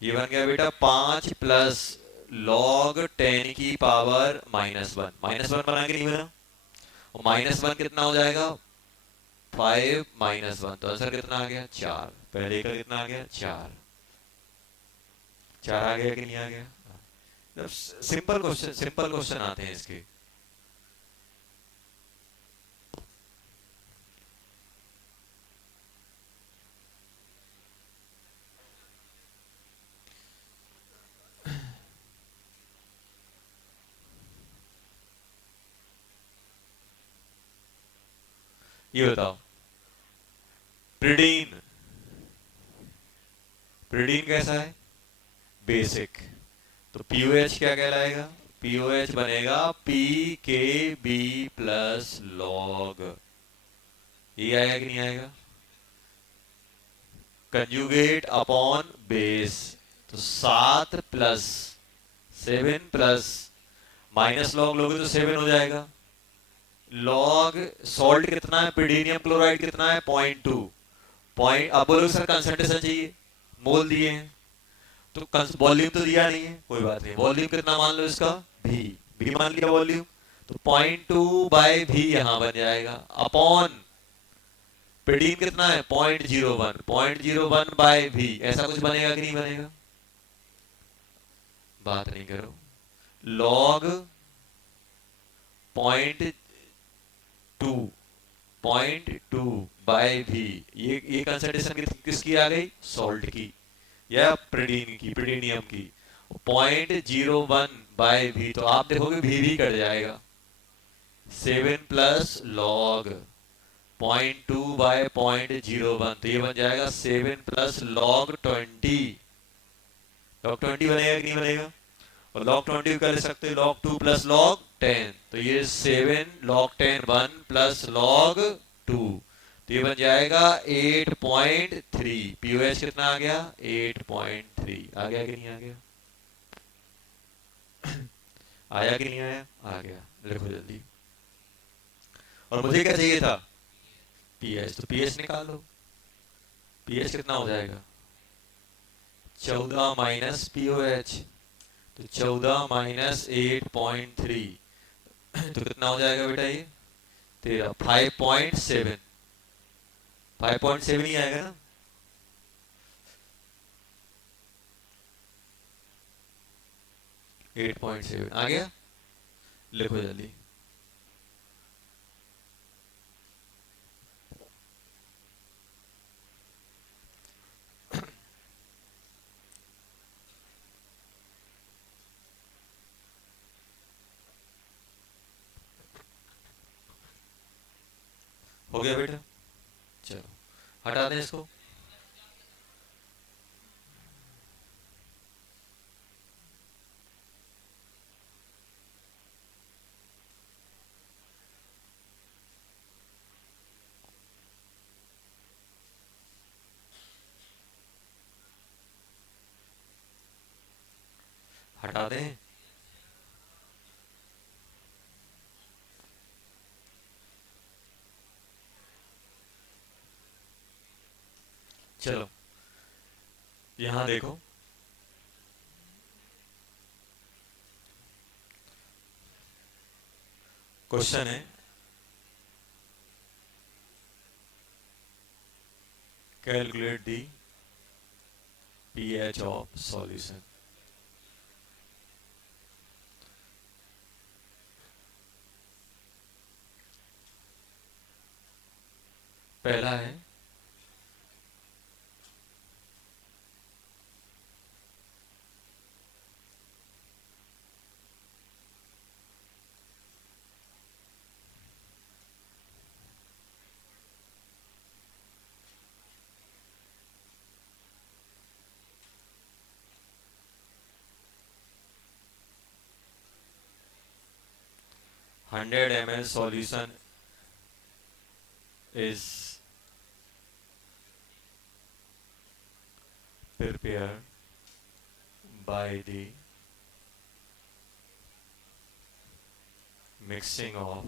ये बन गया बेटा 5 प्लस लॉग 10 की पावर -1। -1 बना के नहीं बना? और -1 कितना हो जाएगा? 5 -1। तो आंसर कितना आ गया? 4। पहले का कितना आ गया? 4। 4 आ गया कि नहीं आ गया? सिंपल क्वेश्चन, सिंपल क्वेश्चन आते हैं इसके। ये बताओ, प्रिडीन। प्रिडीन कैसा है? बेसिक। तो पीओएच क्या कहलाएगा? पीओएच बनेगा P K B plus log. ये आएगा कि नहीं आएगा? Conjugate upon base. तो 7 प्लस 7 प्लस माइनस लॉग लोगे तो 7 हो जाएगा। लॉग सॉल्ट कितना है? पिडीनियम क्लोराइड कितना है? 0.2। पॉइंट, अब बोलोगे सर कंसंट्रेशन चाहिए, मोल दिए हैं तो वॉल्यूम तो दिया नहीं है, कोई बात नहीं। वॉल्यूम कितना मान लो इसका? भी। भी मान लिया वॉल्यूम। तो 0.2 बाय भी यहां बन जाएगा अपॉन पिडीन कितना है? 0.01। 0.01 बाय भी ऐसा कुछ बनेगा कि नहीं बनेगा? बात नहीं करो। लॉग 0.2 0.2 बाय भी। ये कंसंट्रेशन किसकी आ गई? सॉल्ट की या प्रिडीन की, प्रिडीनियम की। 0.01 बाय भी, तो आप देखोगे भी कट जाएगा। 7 प्लस लॉग 0.2 बाय 0.01, तो ये बन जाएगा 7 प्लस लॉग 20। लॉग 20 बनेगा कि नहीं बनेगा? और log 20 कर सकते हो log 2 प्लस log 10। तो ये 7 log 10 1 प्लस log 2। तो ये बन जाएगा 8.3। पीओएच कितना आ गया? 8.3। आ गया कि नहीं आ गया? आया कि नहीं आया? आ गया। लिखो जल्दी। और मुझे क्या चाहिए था? पीएच। तो पीएच निकालो। पीएच कितना हो जाएगा? 14 माइनस पीओएच। तो 14 माइनस 8.3 तो कितना हो जाएगा बेटा? ये तेरा 5.7। 5.7 ही आएगा ना? 8.7 आ गया। लिखो जल्दी। हो गया बेटा? चलो हटा दें इसको। हटा दें। चलो यहां देखो, क्वेश्चन है calculate the pH of solution. पहला है 100 ml solution is prepared by the mixing of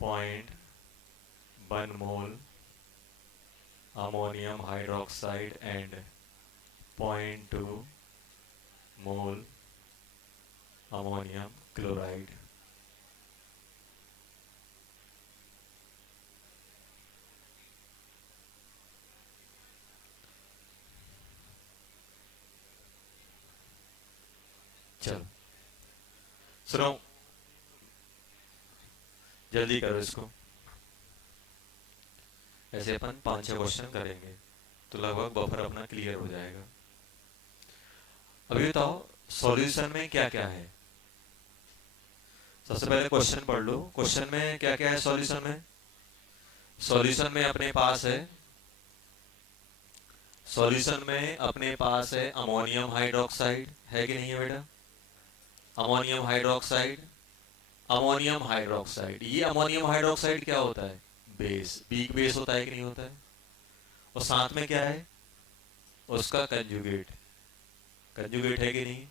0.1 mole ammonium hydroxide and 0.2 mole ammonium chloride. चलो सुनो, जल्दी करो इसको। ऐसे अपन 5-6 क्वेश्चन करेंगे तो लगभग बफर अपना क्लियर हो जाएगा। अभी बताओ सॉल्यूशन में क्या क्या है। सबसे पहले क्वेश्चन पढ़ लो, क्वेश्चन में क्या क्या है सॉल्यूशन में। सॉल्यूशन में अपने पास है, सॉल्यूशन में अपने पास है अमोनियम हाइड्रोक्साइड, है कि नहीं है बेटा। अमोनियम हाइड्रोक्साइड, अमोनियम हाइड्रोक्साइड, ये अमोनियम हाइड्रोक्साइड क्या होता है, बेस, वीक बेस होता है कि नहीं होता है। और साथ में क्या है, उसका कंजुगेट, कंजुगेट है कि नहीं।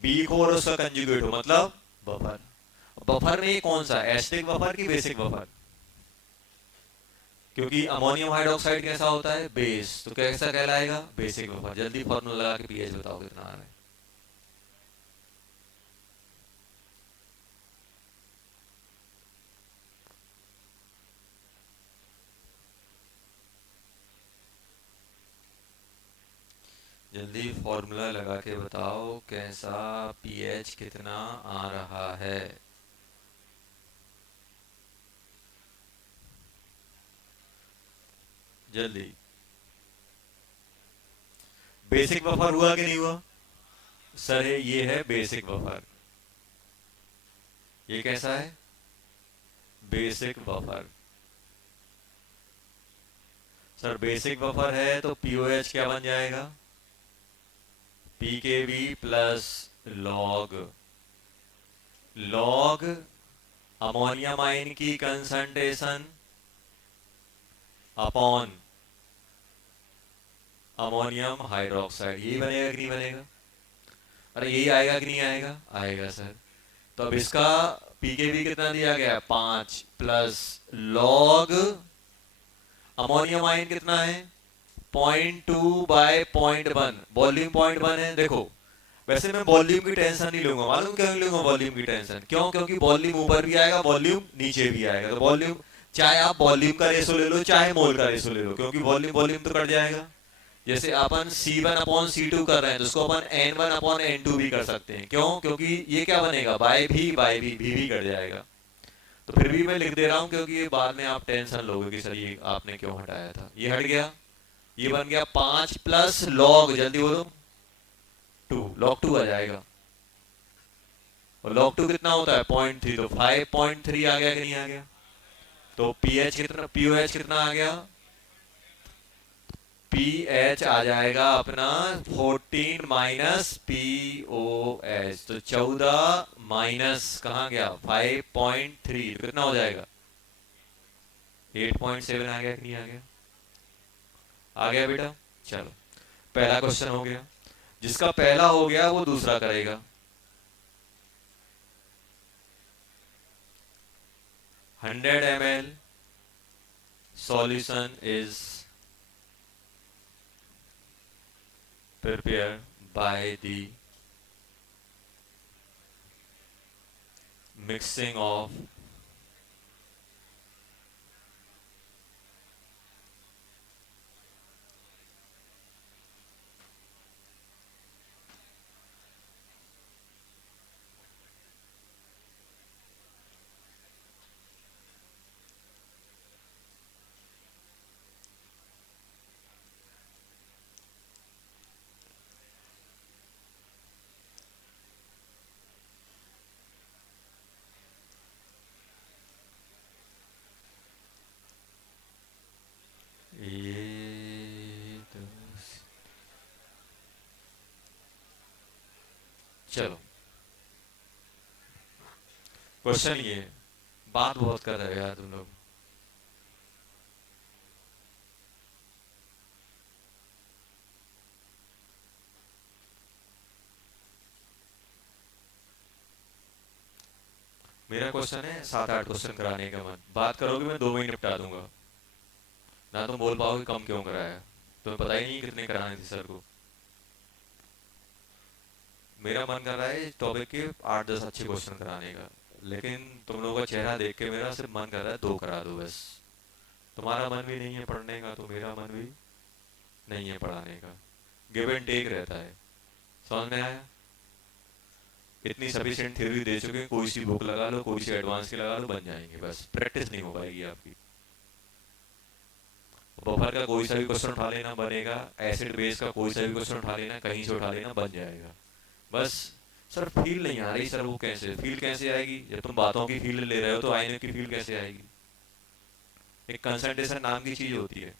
वीक हो और उसका कंजुगेट हो मतलब बफर। बफर में कौन सा, एसिडिक बफर की बेसिक बफर, क्योंकि अमोनियम हाइड्रोक्साइड कैसा होता है, बेस, तो कैसा कहलाएगा, बेसिक बफर। जल्दी फॉर्मूला लगा के पीएच बताओ कितना आ रहा है। जल्दी फॉर्मूला लगा के बताओ कैसा, पीएच कितना आ रहा है। जल्दी। बेसिक बफर हुआ कि नहीं हुआ सर, ये है बेसिक बफर। ये कैसा है, basic buffer. Sir basic buffer है तो पीओएच क्या बन जाएगा, pKb plus log, log ammonium ion की कंसंट्रेशन अपॉन अमोनियम हाइड्रोक्साइड। यही बनेगा कि नहीं बनेगा, अरे यही आएगा कि नहीं आएगा, आएगा सर। तो अब इसका पीकेबी कितना दिया गया, 5 प्लस लॉग अमोनियम आयन कितना है, 0.2/0.1, वॉल्यूम 0.1 है। देखो वैसे मैं वॉल्यूम की टेंशन नहीं लूंगा, मालूम क्यों नहीं लूंगा वॉल्यूम की टेंशन, क्यों, क्योंकि वॉल्यूम ऊपर भी आएगा वॉल्यूम नीचे भी आएगा। तो वॉल्यूम चाहे आप वॉल्यूम का रेशो ले लो चाहे मोल का रेशो ले लो, क्योंकि वॉल्यूम वॉल्यूम तो कट जाएगा। जैसे अपन C1/C2 कर रहे हैं तो उसको अपन N1/N2 भी कर सकते हैं, क्यों, क्योंकि ये क्या बनेगा, बाय भी कट जाएगा। तो फिर भी मैं लिख दे रहा हूं क्योंकि ये बाद में आप टेंशन लोगे कि सर ये आपने क्यों हटाया था। ये हट गया, ये बन गया 5 प्लस लॉग, जल्दी बोलो 2, लॉग 2 आ जाएगा। और लॉग 2 कितना होता है, 0.3, तो 5.3 आ गया कि नहीं आ गया। तो पीएच कितना, पीओएच कितना आ गया, पीएच आ जाएगा अपना 14 माइनस पीओएच, तो 14 माइनस कहां गया 5.3, तो कितना हो जाएगा 8.7 आ गया कि नहीं आ गया, आ गया बेटा। चलो पहला क्वेश्चन हो गया, जिसका पहला हो गया वो दूसरा करेगा। 100 ml solution is prepared by the mixing of ये तो, चलो क्वेश्चन ये है, बात बहुत कर रहे हो यार तुम लोग। मेरा क्वेश्चन है 7-8 क्वेश्चन कराने का मन, बात करोगे मैं 2 महीने निपटा दूंगा। ना तुम बोल पाओगे कम क्यों कराया, तुम्हें पता ही नहीं कितने कराने थे सर को। मेरा मन कर रहा है इस टॉपिक के 8-10 अच्छे क्वेश्चन कराने का, लेकिन तुम लोगों का चेहरा देख के मेरा सिर्फ मन कर रहा है 2 करा दो बस। तुम्हारा मन भी नहीं है पढ़ने का, तो मेरा मन भी नहीं है पढ़ाने का। गिव एंड टेक रहता है, समझ में आया। इतनी सफिशिएंट थ्योरी दे चुके हैं, कोई सी बुक लगा लो, कोई सी एडवांस की लगा लो, बन जाएंगे, बस प्रैक्टिस नहीं हो पाएगी आपकी। बफर का कोई सा भी क्वेश्चन उठा लेना बनेगा, एसिड बेस का कोई सा भी क्वेश्चन उठा लेना, कहीं से उठा लेना, बन जाएगा। बस सर फील नहीं आ रही, सर वो कैसे फील कैसे आएगी, जब तुम बातों की फील ले रहे हो तो आईने की फील कैसे आएगी। एक कंसंट्रेशन नाम की चीज होती है,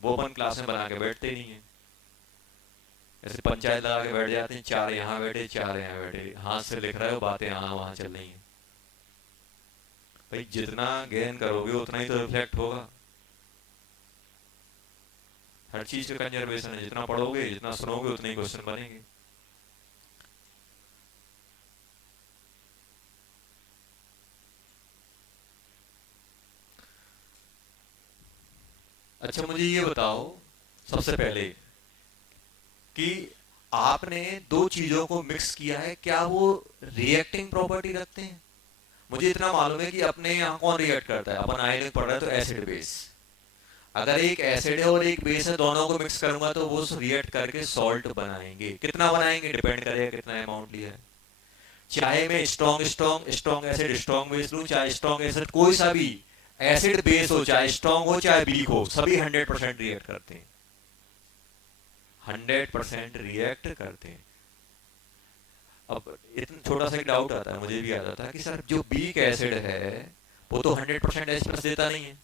वो अपन क्लास में बना के बैठते नहीं है। ऐसे पंचायत लगा के बैठ जाते हैं, 4 यहाँ बैठे 4 यहाँ बैठे, हाथ से लिख रहे हो, बातें यहाँ वहां चल रही हैं। भाई जितना गहन करोगे उतना ही तो रिफ्लेक्ट होगा। हर चीज का कंजर्वेशन है, जितना पढ़ोगे जितना सुनोगे उतने ही क्वेश्चन बनेंगे। अच्छा मुझे ये बताओ सबसे पहले कि आपने 2 चीजों को मिक्स किया है, क्या वो रिएक्टिंग प्रॉपर्टी रखते हैं। मुझे इतना मालूम है कि अपने यहाँ कौन रिएक्ट करता है, अपन आयनिक पढ़ रहे हैं तो एसिड बेस। अगर एक एसिड है और एक बेस है, दोनों को मिक्स करूंगा तो वो रिएक्ट करके सॉल्ट बनाएंगे। कितना बनाएंगे डिपेंड करेगा कितना अमाउंट लिया है। चाहे मैं स्ट्रॉन्ग एसिड स्ट्रॉन्ग बेस लूं, चाहे स्ट्रॉन्ग एसिड कोई सा भी एसिड बेस हो, चाहे स्ट्रॉन्ग हो चाहे वीक हो, सभी 100% रिएक्ट करते हैं, 100% रिएक्ट करते हैं। अब इतना छोटा सा एक डाउट आता है, मुझे भी आता था कि सर जो वीक एसिड है वो तो 100% H प्लस देता नहीं है,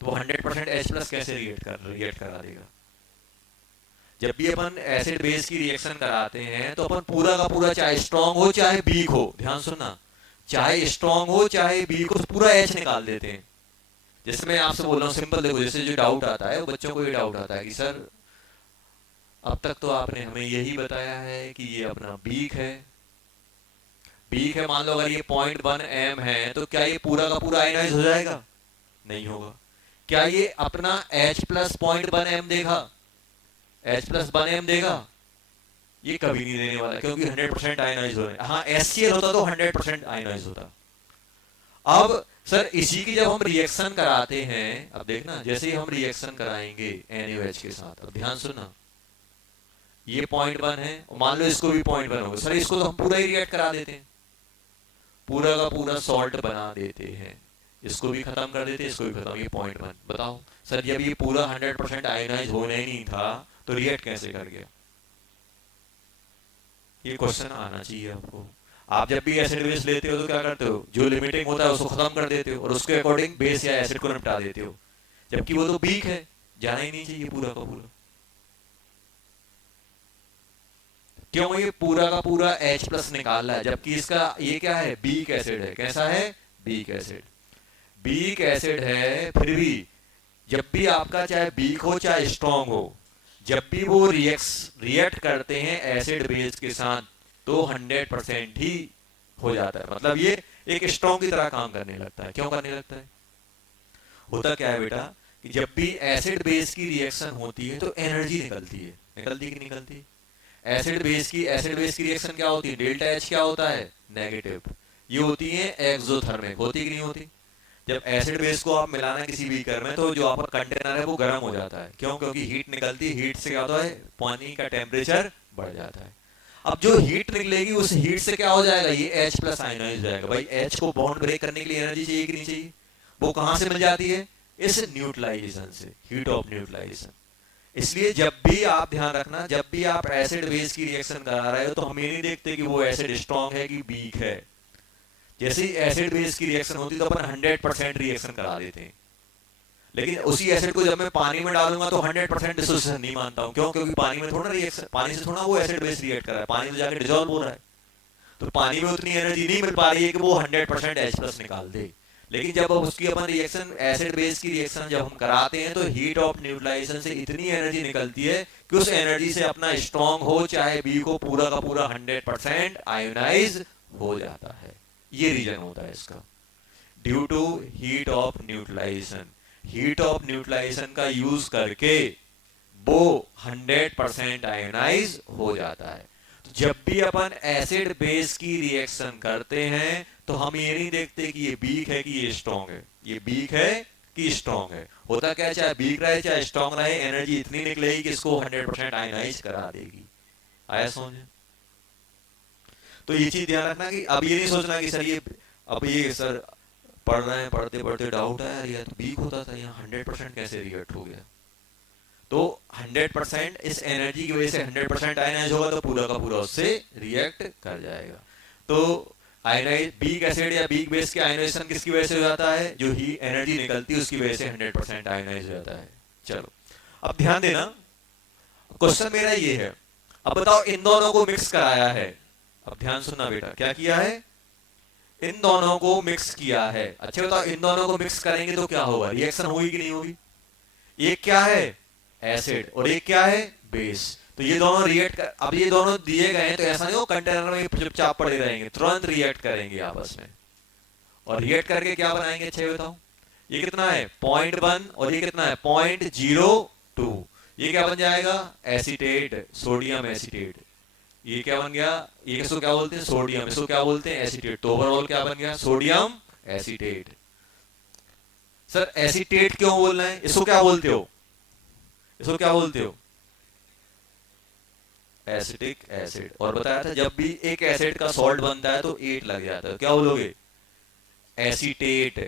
तो वो 100% H प्लस कैसे रिएक्ट करा देगा। जब भी अपन एसिड बेस की रिएक्शन कराते हैं तो अपन पूरा का पूरा, चाहे स्ट्रॉन्ग हो चाहे वीक हो, ध्यान सुनना, चाहे स्ट्रॉन्ग हो चाहे वीक हो, पूरा H निकाल देते हैं। जैसे मैं आपसे बोल रहा हूँ सिंपल, देखो जैसे जो डाउट आता है, बच्चों को ये डाउट आता है कि सर अब तक तो आपने हमें यही बताया है कि ये अपना वीक है, वीक है, मान लो अगर ये 0.1 m है तो क्या ये पूरा का पूरा आयनाइज हो जाएगा, नहीं होगा। क्या ये अपना H प्लस 0.1 m देगा, H प्लस 1 m देगा, ये कभी नहीं देने वाला, क्योंकि 100% आयनाइज हो रहा है। हाँ HCl होता तो 100% आयनाइज होता। अब सर इसी की जब हम रिएक्शन कराते हैं, अब देखना जैसे ही हम रिएक्शन कराएंगे NaOH के साथ, अब ध्यान सुनना, ये 0.1 है, मान लो इसको भी 0.1 होगा, सर इसको तो हम पूरा ही रिएक्ट करा देते हैं, पूरा का पूरा सॉल्ट बना देते हैं, इसको भी खत्म कर देते हैं, इसको भी खत्म, ये 0.1। बताओ सर जब ये पूरा 100% आयनाइज होने ही नहीं था तो रिएक्ट कैसे कर गया। ये क्वेश्चन आना चाहिए आपको। आप जब भी एसिड बेस लेते हो तो क्या करते हो, जो लिमिटिंग होता है उसको खत्म कर देते हो और उसके अकॉर्डिंग बेस या एसिड को निपटा देते हो, जबकि वो तो वीक है, जाना ही नहीं चाहिए पूरा का पूरा। क्यों ये पूरा का पूरा H प्लस निकाल रहा है, जबकि इसका ये क्या है, वीक एसिड है। कैसा है, वीक एसिड, वीक एसिड है, फिर भी जब भी आपका चाहे वीक हो चाहे स्ट्रॉन्ग हो, जब भी वो रिएक्ट करते हैं एसिड बेस के साथ तो 100% ही हो जाता है। मतलब ये एक स्ट्रॉन्ग की तरह काम करने लगता है। क्यों करने लगता है, होता क्या है बेटा कि जब भी एसिड बेस की रिएक्शन होती है तो एनर्जी निकलती है, निकलती कि निकलती। एसिड बेस की रिएक्शन क्या होती है, डेल्टा H क्या होता है, नेगेटिव। ये होती है एक्सोथर्मिक, होती कि नहीं होती। जब एसिड बेस को आप मिलाना किसी बीकर में तो जो आपका कंटेनर है वो गर्म हो जाता है, क्यों, क्योंकि हीट निकलती है, हीट से क्या होता है, पानी का टेम्परेचर बढ़ जाता है। अब जो हीट निकलेगी उस हीट से क्या हो जाएगा, ये H प्लस आयनाइज हो जाएगा। भाई H को बॉन्ड ब्रेक करने के लिए एनर्जी चाहिए कि नहीं चाहिए, वो कहां से मिल जाती है, इस न्यूट्रलाइजेशन से, हीट ऑफ न्यूट्रलाइजेशन। इसलिए जब भी आप ध्यान रखना, जब भी आप एसिड बेस की रिएक्शन करा रहे हो तो हम ये नहीं देखते कि वो एसिड स्ट्रॉन्ग है कि वीक है। जैसे ही एसिड बेस की रिएक्शन होती है तो अपन 100% रिएक्शन करा देते हैं, लेकिन उसी एसिड को जब मैं पानी में डालूंगा तो 100% डिसोसिएशन नहीं मानता हूं। क्यों, क्योंकि पानी में थोड़ा रिएक्शन, पानी से थोड़ा वो एसिड बेस रिएक्ट कर रहा है, पानी में जाकर डिसॉल्व हो रहा है। तो पानी में उतनी एनर्जी नहीं मिल पा रही है कि वो 100% H+ निकाल दे। लेकिन जब अब उसकी अपन रिएक्शन एसिड बेस की रिएक्शन जब हम कराते हैं तो हीट ऑफ न्यूट्रलाइजेशन से इतनी एनर्जी निकलती है कि उस एनर्जी से अपना स्ट्रॉन्ग हो चाहे बी को पूरा का पूरा 100% आयोनाइज हो जाता है। ये रीजन होता है इसका, due to heat of neutralisation. Heat of neutralisation का यूज करके वो 100% आयोनाइज हो जाता है। तो जब भी अपन एसिड बेस की रिएक्शन करते हैं तो हम ये नहीं देखते कि ये वीक है कि ये स्ट्रॉन्ग है, ये वीक है कि स्ट्रॉन्ग है। होता क्या है, चाहे वीक रहे चाहे स्ट्रॉन्ग रहे, एनर्जी इतनी निकलेगी कि इसको 100% आयोनाइज करा देगी। आया समझ? तो ये चीज ध्यान रखना कि अब ये नहीं सोचना कि सर ये अब ये सर पढ़ रहे हैं, पढ़ते पढ़ते डाउट आया यार तो वीक होता था, यहाँ 100% कैसे रिएक्ट हो गया। तो 100% इस एनर्जी की वजह से 100% आयनाइज होगा तो पूरा का पूरा उससे रिएक्ट कर जाएगा। तो आयनाइज वीक एसिड या वीक बेस के आयनाइजेशन किसकी वजह से हो जाता है, जो ही एनर्जी निकलती है उसकी वजह से 100% आयनाइज हो जाता है। चलो अब ध्यान देना, क्वेश्चन मेरा ये है, अब बताओ इन दोनों को मिक्स कराया है। अब ध्यान सुनना बेटा, क्या किया है, इन दोनों को मिक्स किया है। अच्छा बताओ इन दोनों को मिक्स करेंगे तो क्या होगा, रिएक्शन होगी कि नहीं होगी। एक क्या है एसिड और एक क्या है बेस, तो ये दोनों रिएक्ट कर, अब ये दोनों दिए गए हैं तो ऐसा नहीं हो कंटेनर में चुपचाप पड़े रहेंगे, तुरंत रिएक्ट करेंगे आपस में। और रिएक्ट करके क्या बनाएंगे, अच्छे बताओ। ये कितना है 0.1 और ये कितना है 0.02। ये क्या बन जाएगा एसीटेट, सोडियम एसीटेट। ये क्या बन गया, ये इसको क्या बोलते हैं सोडियम, इसको क्या बोलते हैं एसीटेट। तो ओवरऑल क्या बन गया सोडियम एसीटेट। सर एसीटेट क्यों बोलना है, इसको क्या बोलते हो, इसको क्या बोलते हो एसिटिक एसिड। और बताया था जब भी एक एसिड का सॉल्ट बनता है तो 8 लग जाता है, क्या बोलोगे एसीटेट।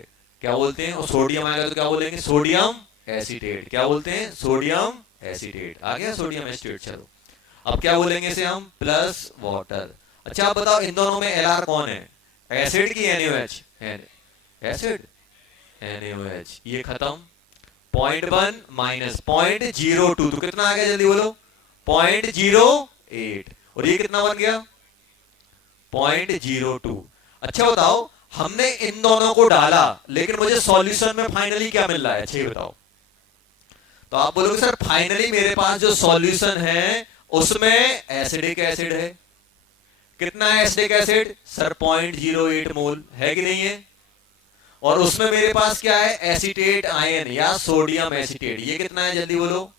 क्या बोलते हैं, और सोडियम आएगा तो क्या बोलेंगे सोडियम एसीटेट। क्या बोलते हैं सोडियम एसीटेट। आ गया सोडियम एसीटेट। चलो अब क्या बोलेंगे इसे हम, प्लस वाटर। अच्छा आप बताओ इन दोनों में एलआर कौन है, एसिड की एनएच, एसिड NaOH। ये खत्म 0.1 माइनस 0.02 तो कितना आ गया जल्दी बोलो 0.08। और ये कितना बन गया 0.02। अच्छा बताओ हमने इन दोनों को डाला लेकिन मुझे सॉल्यूशन में फाइनली क्या मिल रहा है, अच्छे बताओ। तो आप बोलोगे सर फाइनली मेरे पास जो सॉल्यूशन है उसमें एसिडिक एसिड है। कितना है एसिडिक एसिड सर 0.08 मोल है कि नहीं है। और उसमें मेरे पास क्या है एसीटेट आयन या सोडियम एसीटेट, ये कितना है जल्दी बोलो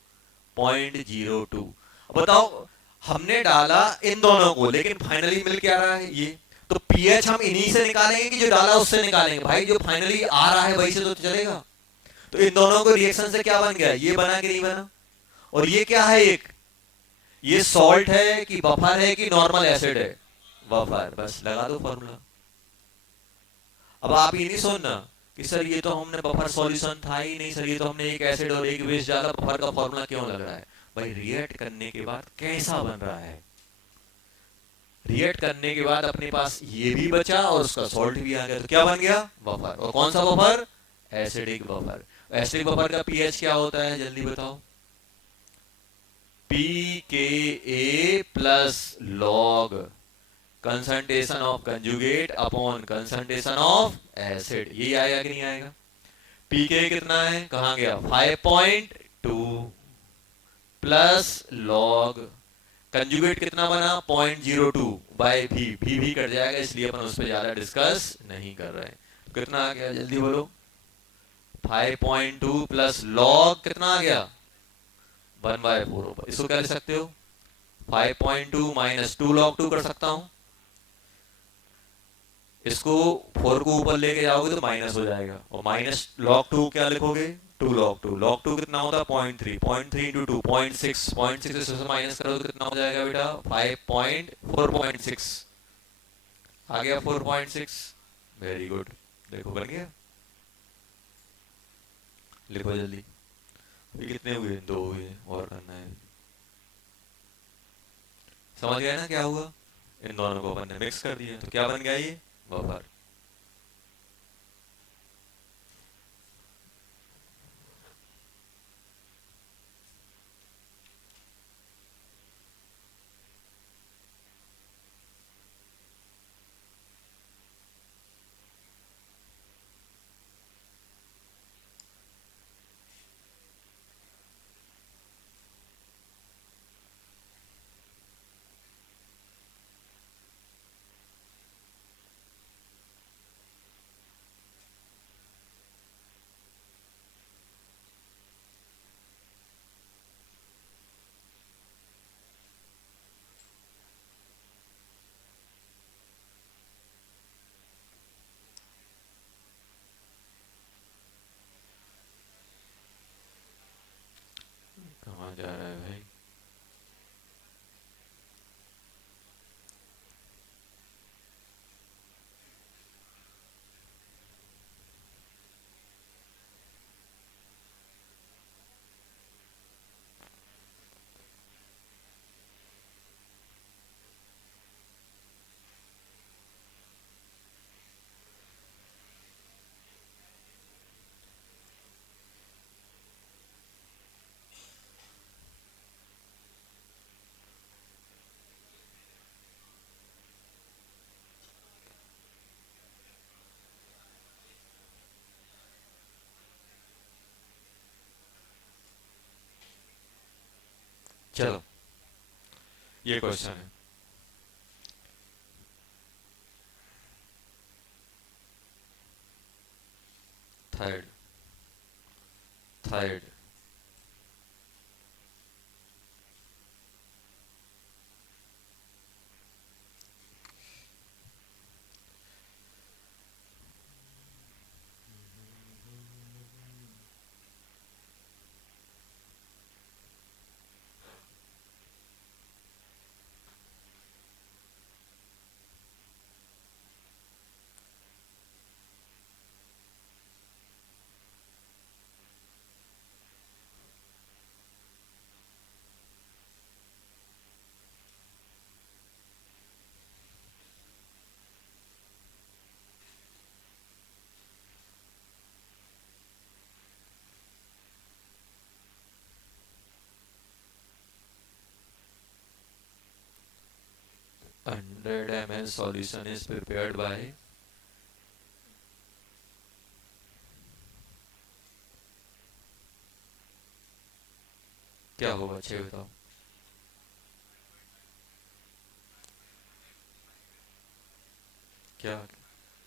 0.02। बताओ हमने डाला इन दोनों को लेकिन फाइनली मिल क्या रहा है ये, तो पीएच हम इन्हीं से निकालेंगे कि जो डाला उससे निकालेंगे, भाई जो फाइनली आ रहा है वही से तो चलेगा। तो इन दोनों को रिएक्शन से क्या बन गया, ये बना कि नहीं बना। और ये क्या है, एक ये सॉल्ट है कि बफर है कि नॉर्मल एसिड है, बफर। बस लगा दो फॉर्मूला। अब आप ये नहीं सुनना कि सर ये तो हमने बफर सॉल्यूशन था ही नहीं, सर ये तो हमने एक एसिड और एक बेस डाला, बफर का फॉर्मूला क्यों लग रहा है। भाई रिएक्ट करने के बाद कैसा बन रहा है, रिएक्ट करने के बाद अपने पास ये भी बचा और उसका सॉल्ट भी आ गया, तो क्या बन गया बफर। और कौन सा buffer, acidic buffer. Acidic buffer का पीएच क्या होता है जल्दी बताओ, pKa plus log concentration of conjugate upon concentration of acid. ये आएगा कि नहीं आएगा। pK कितना है, कहां गया 5.2 प्लस लॉग कंजुगेट कितना बना 0.02 बाय भी कट जाएगा इसलिए अपन उस पर ज्यादा डिस्कस नहीं कर रहे हैं। तो कितना आ गया जल्दी बोलो 5.2 प्लस लॉग कितना आ गया 1/4। इसको क्या लिख सकते हो 5.2 माइनस 2 log 2 कर सकता हूं, इसको 4 को ऊपर लेके जाओगे तो माइनस हो जाएगा, और माइनस log 2 क्या लिखोगे 2 log 2। log 2 कितना होता है 0.3, 0.3 इंटू 2 0.6, 0.6 से माइनस करोगे तो कितना हो जाएगा बेटा 4.6 आ गया 4.6। वेरी गुड, देखो बन गया। लिखो जल्दी, ये कितने हुए 2 हुए और करना है। समझ गया ना क्या हुआ, इन दोनों को अपन ने मिक्स कर दिया तो क्या बन गया ये बफर। चलो ये क्वेश्चन है, third third hundred ml solution is prepared by, क्या होगा अच्छे बताओ। क्या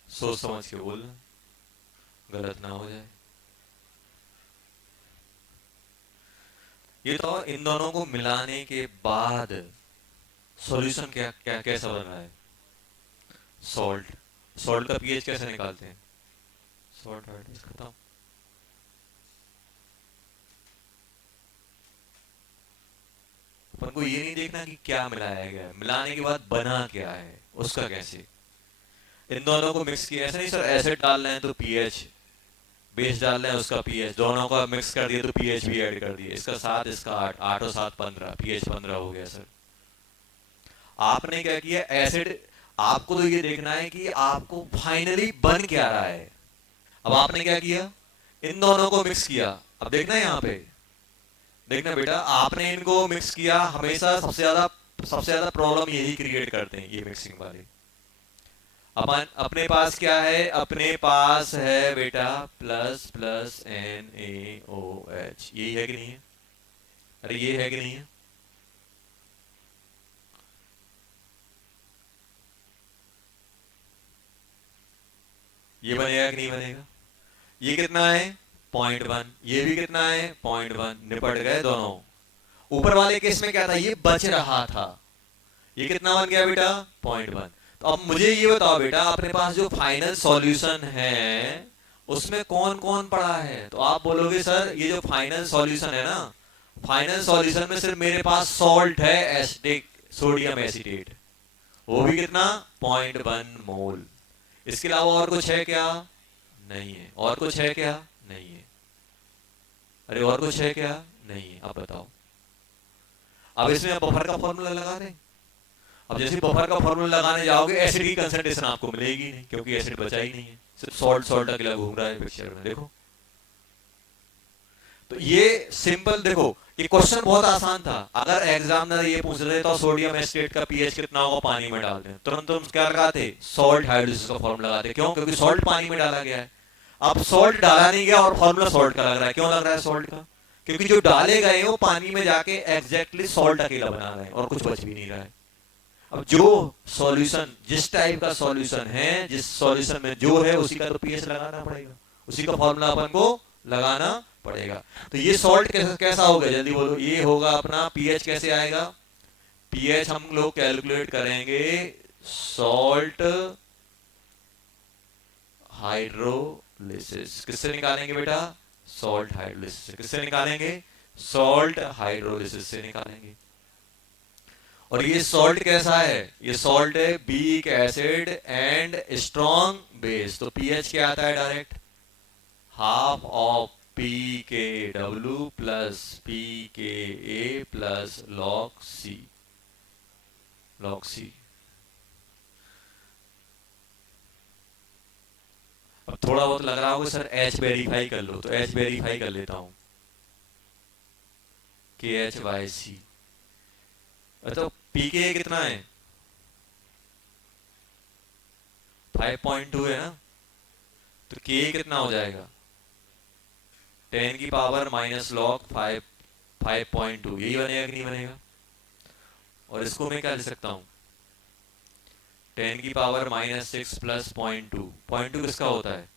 सोच समझ के बोलना, गलत ना हो जाए। ये तो इन दोनों को मिलाने के बाद सॉल्यूशन क्या क्या कैसा बन रहा है, सॉल्ट। सॉल्ट का पीएच कैसे निकालते हैं, सॉल्ट हार्डनेस खत्म। अपन को ये नहीं देखना कि क्या मिलाया गया है, मिलाने के बाद बना क्या है उसका कैसे। इन दोनों को मिक्स किया, ऐसा नहीं सर एसिड डाल रहे हैं तो पीएच, बेस डाल रहे हैं उसका पीएच, दोनों का मिक्स कर दिया तो पीएच भी ऐड कर दिया, इसका 7 इसका 8, 8 और 7 15, पीएच 15 हो गया सर। आपने क्या किया, एसिड, आपको तो ये देखना है कि आपको फाइनली बन क्या रहा है। अब आपने क्या किया, इन दोनों को मिक्स किया। अब देखना यहाँ पे, देखना बेटा, आपने इनको मिक्स किया। हमेशा सबसे ज्यादा प्रॉब्लम यही क्रिएट करते हैं ये मिक्सिंग वाले। अपन अपने पास क्या है, अपने पास है बेटा प्लस प्लस NaOH, यही है कि नहीं है, अरे ये है कि नहीं है। ये बनेगा कि नहीं बनेगा, ये कितना है 0.1, ये भी कितना है 0.1, निपट गए दोनों। ऊपर वाले केस में क्या था, ये बच रहा था, ये कितना बन गया बेटा 0.1। तो अब मुझे ये बताओ बेटा, अपने पास जो फाइनल सॉल्यूशन है उसमें कौन कौन पड़ा है। तो आप बोलोगे सर ये जो फाइनल सॉल्यूशन है ना, फाइनल सॉल्यूशन में सिर्फ मेरे पास सॉल्ट है, एसिटिक सोडियम एसिटेट, वो भी कितना 0.1 मोल। इसके अलावा और कुछ है क्या, नहीं है। और कुछ है क्या, नहीं है। अरे और कुछ है क्या, नहीं है। अब बताओ, अब इसमें बफर का फॉर्मूला लगा दें। अब जैसे बफर का फॉर्मूला लगाने जाओगे एसिड की कंसंट्रेशन आपको मिलेगी नहीं, क्योंकि एसिड बचा ही नहीं है, सिर्फ सॉल्ट सॉल्ट अकेला घूम रहा है पिक्चर में। देखो तो ये सिंपल, देखो ये क्वेश्चन बहुत आसान था। अगर एग्जामिनर ये पूछ रहे तो सोडियम एसिटेट का पीएच कितना होगा पानी में डाल दें, तुरंत तुम क्या लगाते, सॉल्ट हाइड्रोलिसिस का फॉर्मूला लगाते। क्यों, क्योंकि सॉल्ट पानी में डाला गया है। अब सॉल्ट डाला नहीं गया और फॉर्मूला सॉल्ट का लग रहा है। क्यों लग रहा है सॉल्ट का, क्योंकि जो डाले गए वो पानी में जाके एग्जैक्टली सॉल्ट अकेला बना रहे हैं और कुछ बच भी नहीं रहा है। अब जो सॉल्यूशन, जिस टाइप का सॉल्यूशन है, जिस सॉल्यूशन में जो है उसी का तो पीएच लगाना पड़ेगा, उसी का फॉर्मूला अपन को लगाना पड़ेगा। तो ये सॉल्ट कैसा होगा, जल्दी बोलो। ये होगा अपना पीएच कैसे आएगा, पीएच हम लोग कैलकुलेट करेंगे सॉल्ट हाइड्रोलिसिस। किससे निकालेंगे बेटा, सॉल्ट हाइड्रोलिसिस। किससे निकालेंगे, सॉल्ट हाइड्रोलिसिस से निकालेंगे। और ये सॉल्ट कैसा है, ये सॉल्ट है weak acid and strong base. तो पीएच क्या आता है direct, half of PKW plus PKA plus log C, log C। अब थोड़ा बहुत लग रहा होगा सर H वेरीफाई कर लो, तो H वेरीफाई कर लेता हूं, KHYC। तो PKA कितना है 5.2 है ना, तो K कितना हो जाएगा 10 की पावर माइनस log 5.2, यही बनेगा कि नहीं बनेगा। और इसको मैं क्या लिख सकता हूँ, 10 की पावर -6 प्लस 0.2। 0.2 किसका होता है,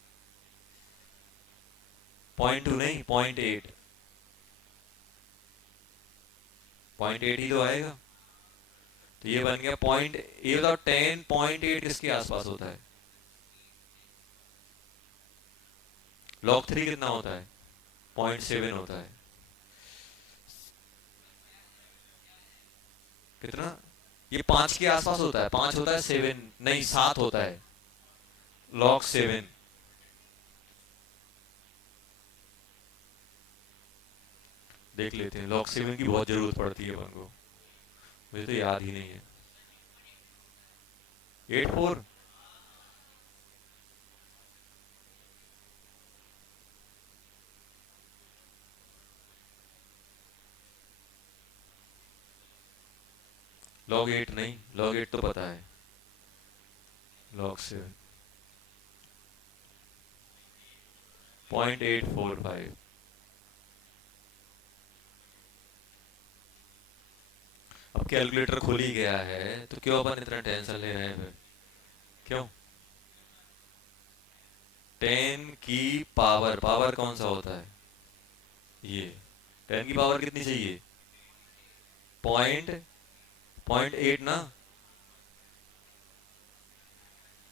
0.2 नहीं 0.8, 0.8 ही तो आएगा। तो ये बन गया पॉइंट, ये बताओ 10 0.8 किसके आसपास होता है, log 3 कितना होता है, 0.7 होता है। कितना, ये 5 के आसपास होता है, 5 होता है 7 नहीं 7 होता है, log 7। देख लेते हैं, log 7 की बहुत जरूरत पड़ती है अपन को, मुझे तो याद ही नहीं है। 8 4, log 8 नहीं, log 8 तो पता है, log 7 0.845। अब कैलकुलेटर खुल ही गया है तो क्यों अपन इतना टेंशन ले रहे हैं फिर, क्यों, 10 की पावर, पावर कौन सा होता है, ये 10 की पावर कितनी चाहिए, पॉइंट 0.8 ना,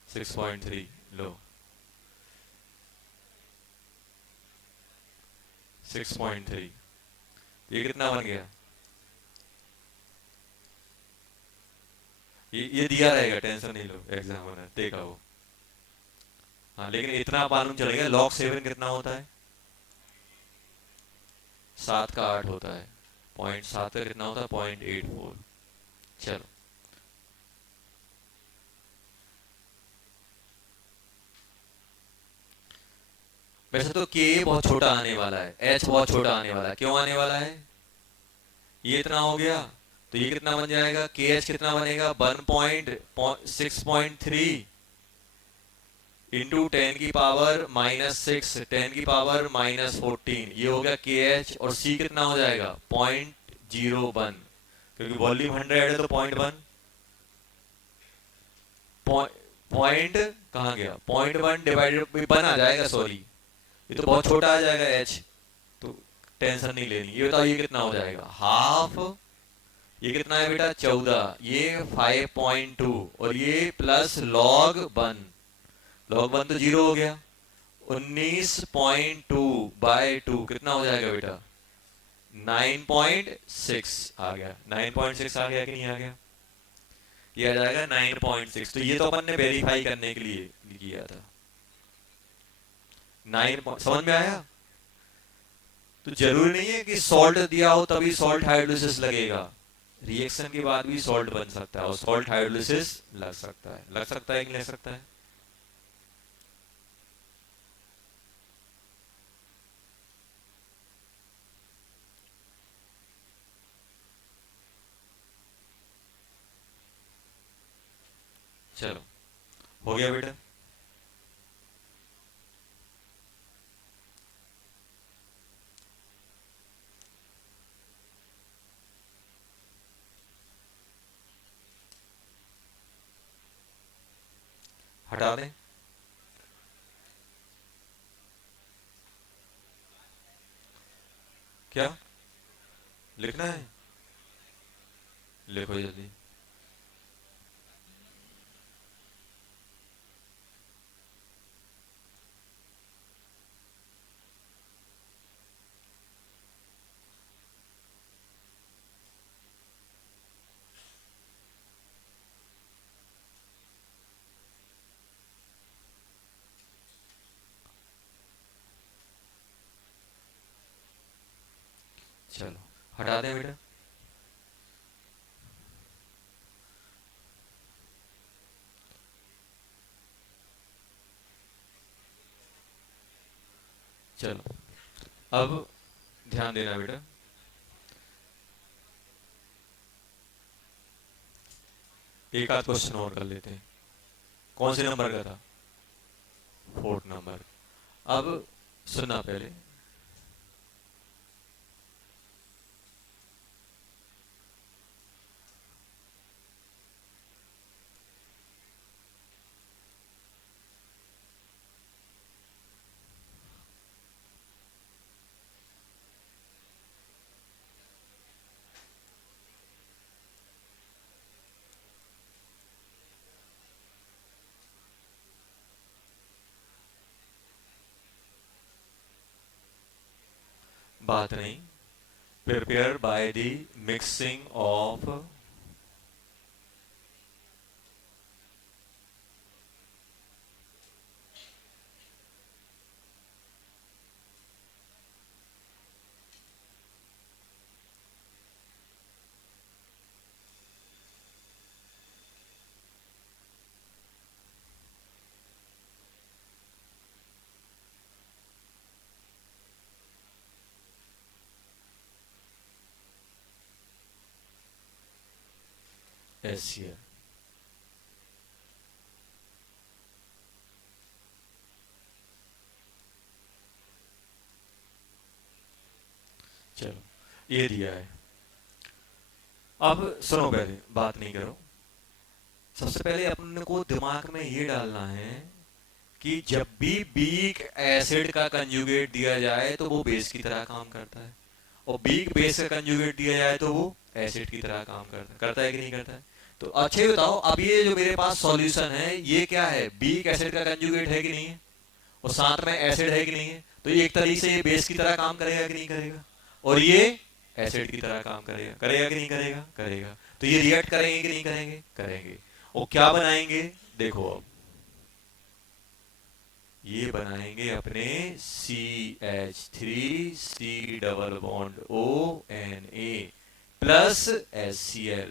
6.3 लो, 6.3, ये कितना बन गया, ये दिया रहेगा, टेंशन नहीं लो, एग्जाम होना देखा वो। हाँ लेकिन इतना मालूम चलेगा, log 7 कितना होता है, 7 का 8 होता है, 0.7 का कितना होता है, 0.84। चलो वैसे तो k बहुत छोटा आने वाला है, h बहुत छोटा आने वाला है, क्यों आने वाला है, ये इतना हो गया तो ये कितना बन जाएगा, के एच कितना बनेगा, 1.6.3 इंटू 10 की पावर -6, 10 की पावर -14, ये हो गया के एच, और सी कितना हो जाएगा 0.01, क्योंकि वॉल्यूम 100 है तो 0.1, पॉइंट कहाँ गया, 0.1 डिवाइडेड 1 आ जाएगा, सॉरी ये तो बहुत छोटा आ जाएगा एच, तो टेंशन नहीं लेनी। ये बताओ ये कितना हो जाएगा, हाफ, ये कितना है बेटा 14, ये 5.2, और ये प्लस log 1, log 1 तो 0 हो गया, 19.2/2 कितना हो जाएगा बेटा, 9.6 आ गया, 9.6 आ गया कि नहीं आ गया, ये आ जाएगा 9.6। तो ये तो अपन ने वेरीफाई करने के लिए किया था, 9, समझ में आया। तो जरूरी नहीं है कि सॉल्ट दिया हो तभी सॉल्ट हाइड्रोलिसिस लगेगा, रिएक्शन के बाद भी सॉल्ट बन सकता है और सॉल्ट हाइड्रोलिसिस लग सकता है, लग सकता है कि नहीं लग सकता है। चलो हो गया बेटा, हटा दें, क्या लिखना है, लिखो जल्दी। चलो हटा दें बेटा, चलो अब ध्यान देना बेटा, एक आध क्वेश्चन और कर लेते हैं। कौन से नंबर का था, 4th नंबर। अब सुनना पहले, बात नहीं, prepare by the mixing of HCl। चलो, ये दिया है। अब सुनो, पहले बात नहीं करो। सबसे पहले अपने को दिमाग में ये डालना है कि जब भी बीक एसिड का कंजुगेट दिया जाए तो वो बेस की तरह काम करता है, और बीक बेस का कंजुगेट दिया जाए तो वो एसिड की तरह काम करता है कि नहीं करता है? तो अच्छे बताओ, अब ये जो मेरे पास सॉल्यूशन है ये क्या है? बीक एसिड का कंजुगेट है कि नहीं है, और साथ में एसिड है कि नहीं है? तो ये एक तरीके से ये बेस की तरह काम करेगा कि नहीं करेगा, और ये एसिड की तरह काम करेगा कि नहीं करेगा? करेगा। तो ये रिएक्ट करेंगे कि नहीं करेंगे? करेंगे। और क्या बनाएंगे? देखो, अब ये बनाएंगे अपने CH3 double bond ONA plus HCl।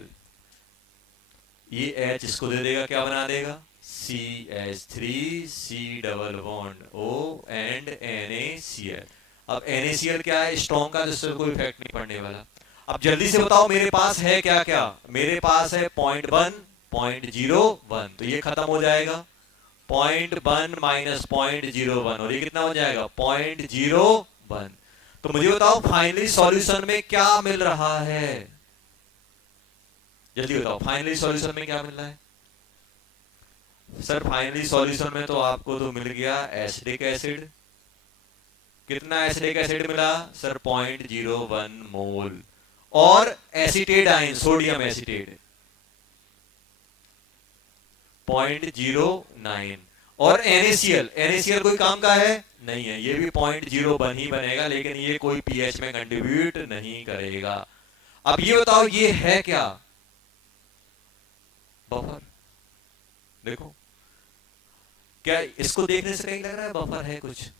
ये H इसको दे देगा, क्या बना देगा? CH3 double bond O and NaCl। अब NaCl क्या है? स्ट्रॉन्ग का, जिससे कोई इफेक्ट नहीं पड़ने वाला। अब जल्दी से बताओ, मेरे पास है क्या क्या? मेरे पास है 0.1, 0.01, तो ये खत्म हो जाएगा। 0.1 माइनस 0.01, और ये कितना हो जाएगा? 0.01। तो मुझे बताओ फाइनली सॉल्यूशन में क्या मिल रहा है? जल्दी बताओ, फाइनली सॉल्यूशन में क्या मिल रहा है? सर फाइनली सॉल्यूशन में तो आपको तो मिल गया एसिडिक एसिड। कितना एसिडिक एसिड मिला सर? 0.01 मोल। और एसीटेडाइन, सोडियम एसीटेट 0.09। और NaCl, NaCl कोई काम का है? नहीं है, ये भी 0.01 ही बनेगा, लेकिन ये कोई pH में कंट्रीब्यूट नहीं करेगा। अब ये बताओ, ये है क्या? बफर। देखो, क्या इसको देखने से कहीं लग रहा है बफर है? कुछ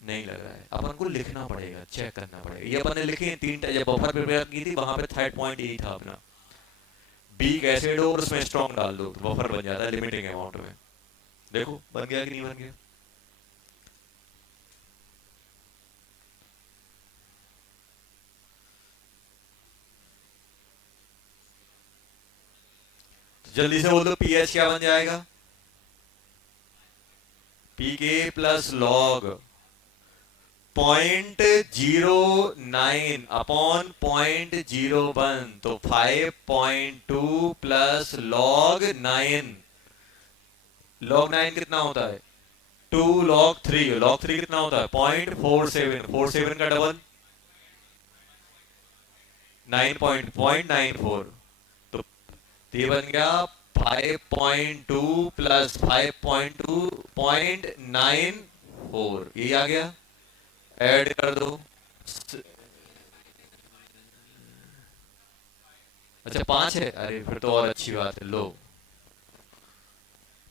नहीं लग रहा है। अपन को लिखना पड़ेगा, चेक करना पड़ेगा। ये अपन ने लिखे 3, जब बफर प्रिपेयर की थी वहां पे थर्ड पॉइंट यही था अपना, बीक एसिड हो और उसमें स्ट्रॉन्ग डाल दो तो बफर बन जाता है लिमिटिंग अमाउंट में। देखो बन गया कि नहीं बन गया? जल्दी से बोल दो, पीएच क्या बन जाएगा? पीके प्लस लॉग 0.09 अपॉन 0.01, तो 5.2 प्लस लॉग 9। लॉग 9 कितना होता है? 2 लॉग 3। लॉग 3 कितना होता है? 0.47। 47 का डबल 9.94। तो ये बन गया 5.2 प्लस 5.2 0.94, ये आ गया। ऐड कर दो। अच्छा 5 है, अरे फिर तो और अच्छी बात है। लो,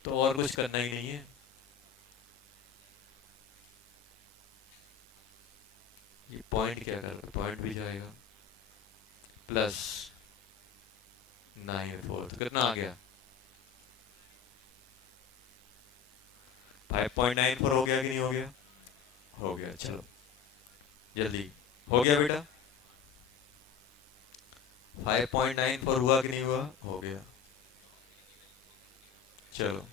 तो और कुछ करना ही नहीं है। ये पॉइंट क्या कर, पॉइंट भी जाएगा प्लस 94, तो कितना आ गया? 5.94 हो गया कि नहीं हो गया? हो गया। चलो जल्दी, हो गया बेटा? 5.94 हुआ कि नहीं हुआ? हो गया। चलो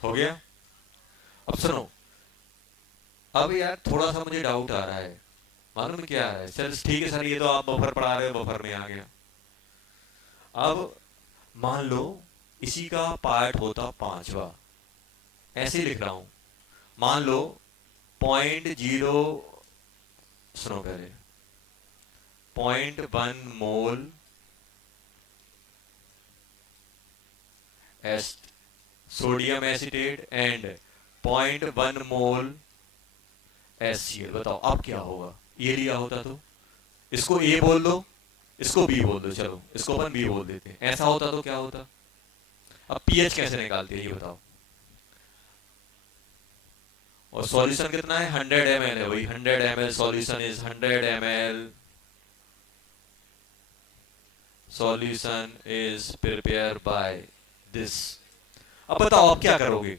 हो गया। अब सुनो, अब यार थोड़ा सा मुझे डाउट आ रहा है। मालूम क्या है सर? ठीक है सर, ये तो आप बफर पढ़ा रहे हो, बफर में आ गया। अब मान लो इसी का पार्ट होता पांचवा। ऐसे लिख रहा हूं, मान लो 0.0, सुनो पहले, 0.1 मोल sodium acetate and 0.1 mole HCl। बताओ अब क्या होगा, ये लिया होता तो इसको ए बोल दो, इसको बी बोल दो, चलो इसको अपन बी बोल देते हैं, ऐसा होता तो क्या होता। अब पीएच कैसे निकालते हैं ये बताओ। और सॉल्यूशन कितना है, 100 ml है भाई, 100 ml solution is 100 ml solution is prepare by this. अब बताओ अब क्या करोगे,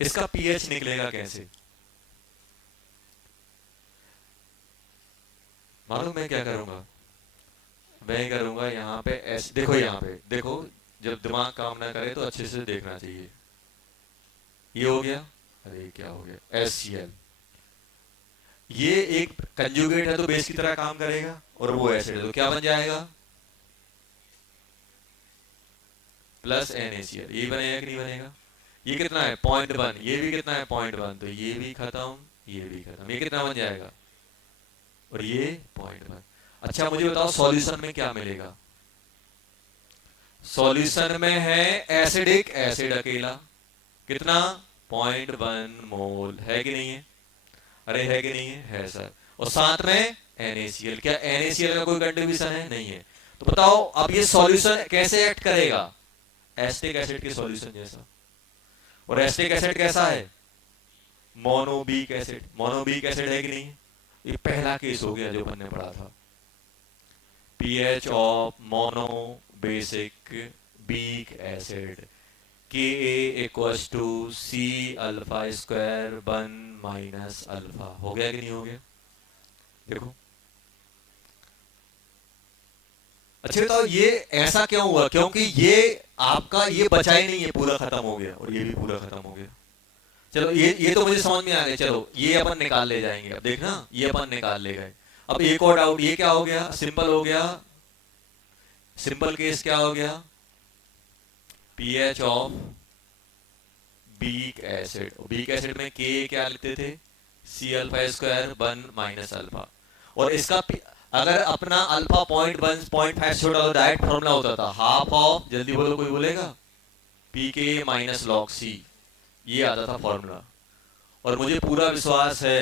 इसका पीएच निकलेगा कैसे। मालूम मैं क्या करूंगा, मैं करूंगा यहाँ पे ऐसे, देखो यहाँ पे देखो, जब दिमाग काम ना करे तो अच्छे से देखना चाहिए। ये हो गया, अरे क्या हो गया, HCl। ये एक कंजुगेट है तो बेस की तरह काम करेगा, और वो एसिड है तो क्या बन जाएगा, प्लस NaCl। ये बनेगा कि नहीं बनेगा। ये कितना है 0.1, ये भी कितना है 0.1, तो ये भी खत्म, ये भी खत्म, ये कितना बन जाएगा, और ये 0.1। अच्छा मुझे बताओ सॉल्यूशन में क्या मिलेगा। सॉल्यूशन में है एसिडिक एसिड अकेला, कितना 0.1 मोल, है कि नहीं है, अरे है कि नहीं है सर। और साथ में NaCl, क्या NaCl का कोई कंट्रीब्यूशन है, नहीं है। तो बताओ अब ये सॉल्यूशन कैसे एक्ट करेगा, एसिटिक एसिड के सॉल्यूशन जैसा। और एसिटिक एसिड कैसा है, मोनोबीक एसिड, मोनोबीक एसिड है कि नहीं। ये पहला केस हो गया जो अपन ने पढ़ा था, pH of mono basic weak acid Ka equals to C alpha square 1 minus alpha. हो गया कि नहीं हो गया, देखो। अच्छा बताओ ये ऐसा क्यों हुआ, क्योंकि ये आपका ये बचा ही नहीं है, पूरा खत्म हो गया, और ये भी पूरा खत्म हो गया। चलो ये तो मुझे समझ में आ गया, चलो ये अपन निकाल ले जाएंगे, अब देखना ये अपन निकाल ले गए। अब एक और डाउट, ये क्या हो गया, सिंपल हो गया, सिंपल केस क्या हो गया, pH of beak acid. Beak acid में के क्या लेते थे, C alpha square 1 minus alpha. और इसका अगर अपना अल्फा 0.1 0.5 छोटा तो डायरेक्ट फॉर्मूला होता था हाफ ऑफ, जल्दी बोलो कोई बोलेगा, PK माइनस लॉग C, ये आता था फॉर्मूला। और मुझे पूरा विश्वास है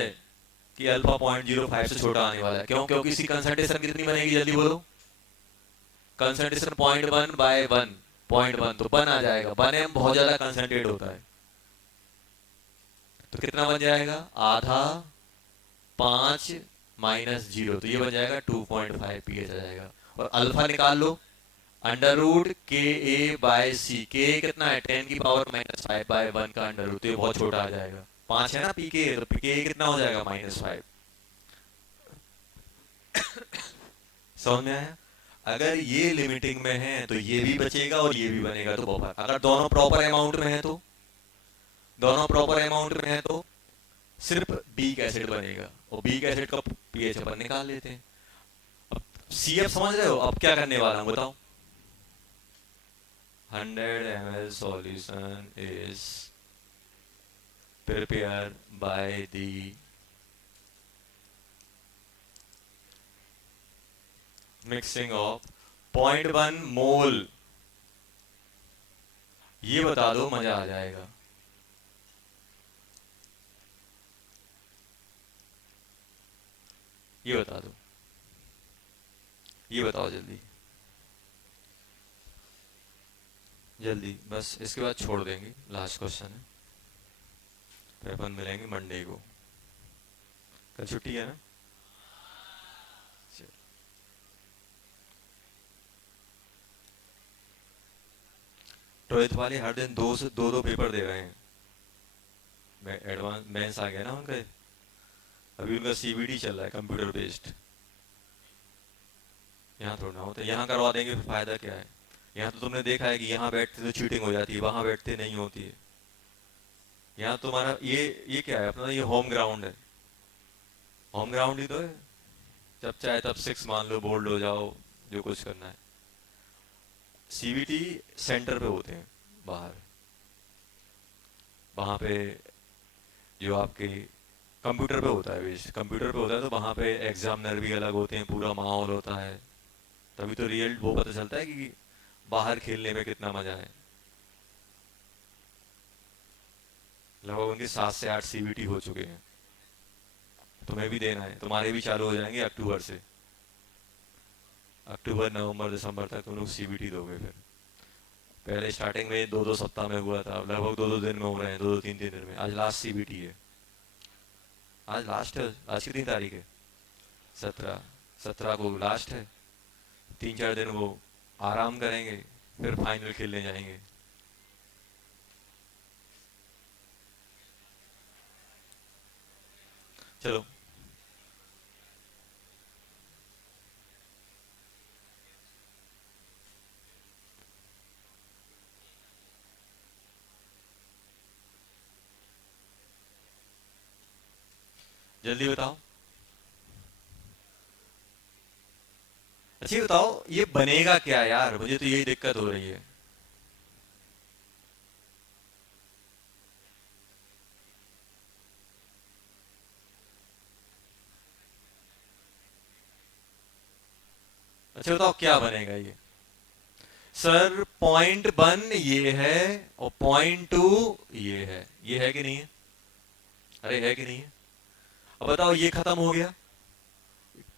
कि अल्फा 0.05 से छोटा आने वाला है, क्यों, क्योंकि इसकी कंसंट्रेशन कितनी बनेगी, जल्दी बोलो, कंसंट्रेशन 0.1 बाय 1, 0.1 तो 1 आ जाएगा, 1 बहुत ज्यादा कंसंट्रेट होता है, तो कितना बन जाएगा, आधा 5 माइनस 0, तो ये बन जाएगा 2.5 pH आ जाएगा। और अल्फा निकाल लो, under root Ka by C, K कितना है 10 की पावर माइनस 5 बाय 1 का अंडर रूट, तो ये बहुत छोटा आ जाएगा, 5 है ना PK, तो PK कितना हो जाएगा -5। समझ में आया। अगर ये लिमिटिंग में है तो ये भी बचेगा और ये भी बनेगा, तो बफर। अगर दोनों प्रॉपर अमाउंट में है तो, दोनों प्रॉपर अमाउंट में है तो सिर्फ बीक एसिड बनेगा, और बीक एसिड का पीएच अपन निकाल लेते हैं। अब CF समझ रहे हो, अब क्या करने वाला हूं बताओ। 100 ml solution is prepared by the mixing of 0.1 मोल। ये बता दो मजा आ जाएगा। ये बता दो, ये बताओ जल्दी जल्दी, बस इसके बाद छोड़ देंगे, लास्ट क्वेश्चन है, फिर अपन मिलेंगे मंडे को, कल छुट्टी है ना। ट्वेल्थ वाले हर दिन दो पेपर दे रहे हैं, एडवांस मेंस आ गया ना उनका, अभी उनका CBT चल रहा है कंप्यूटर बेस्ड। यहाँ थोड़ा ना होता, यहाँ करवा देंगे फिर फायदा क्या है। यहाँ तो तुमने देखा है कि यहाँ बैठते तो चीटिंग हो जाती है, वहां बैठते नहीं होती है। यहाँ तुम्हारा ये क्या है अपना, ये होम ग्राउंड है, होम ग्राउंड ही तो है, जब चाहे तब 6 मान लो, बोल्ड हो जाओ, जो कुछ करना है। सीवीटी सेंटर पे होते हैं बाहर, वहाँ पे जो आपके कंप्यूटर पे होता है, बेस कंप्यूटर पे होता है, तो वहाँ पे एग्जामिनर भी अलग होते हैं, पूरा माहौल होता है, तभी तो रियल वो पता चलता है कि बाहर खेलने में कितना मजा है। लगभग उनके 7 से 8 सीवीटी हो चुके हैं, तुम्हें भी देना है, तुम्हारे भी चालू हो जाएंगे अक्टूबर से। अक्टूबर नवंबर दिसंबर तक तुम लोग सीवीटी दोगे। फिर पहले स्टार्टिंग में 2-2 सप्ताह में हुआ था, अब लगभग 2-2 दिन में हो रहे हैं, 2-2 3-3 दिन में। आज लास्ट सीवीटी है, आज लास्ट है। आज कितनी तारीख है? 17। 17 को लास्ट है। 3-4 दिन वो आराम करेंगे, फिर फाइनल खेलने जाएंगे। चलो जल्दी बताओ। अच्छा ये बताओ, ये बनेगा क्या यार, मुझे तो यही दिक्कत हो रही है। अच्छा बताओ क्या बनेगा ये। सर पॉइंट 1 ये है और पॉइंट 2 ये है कि नहीं है? अरे है कि नहीं है? अब बताओ ये खत्म हो गया,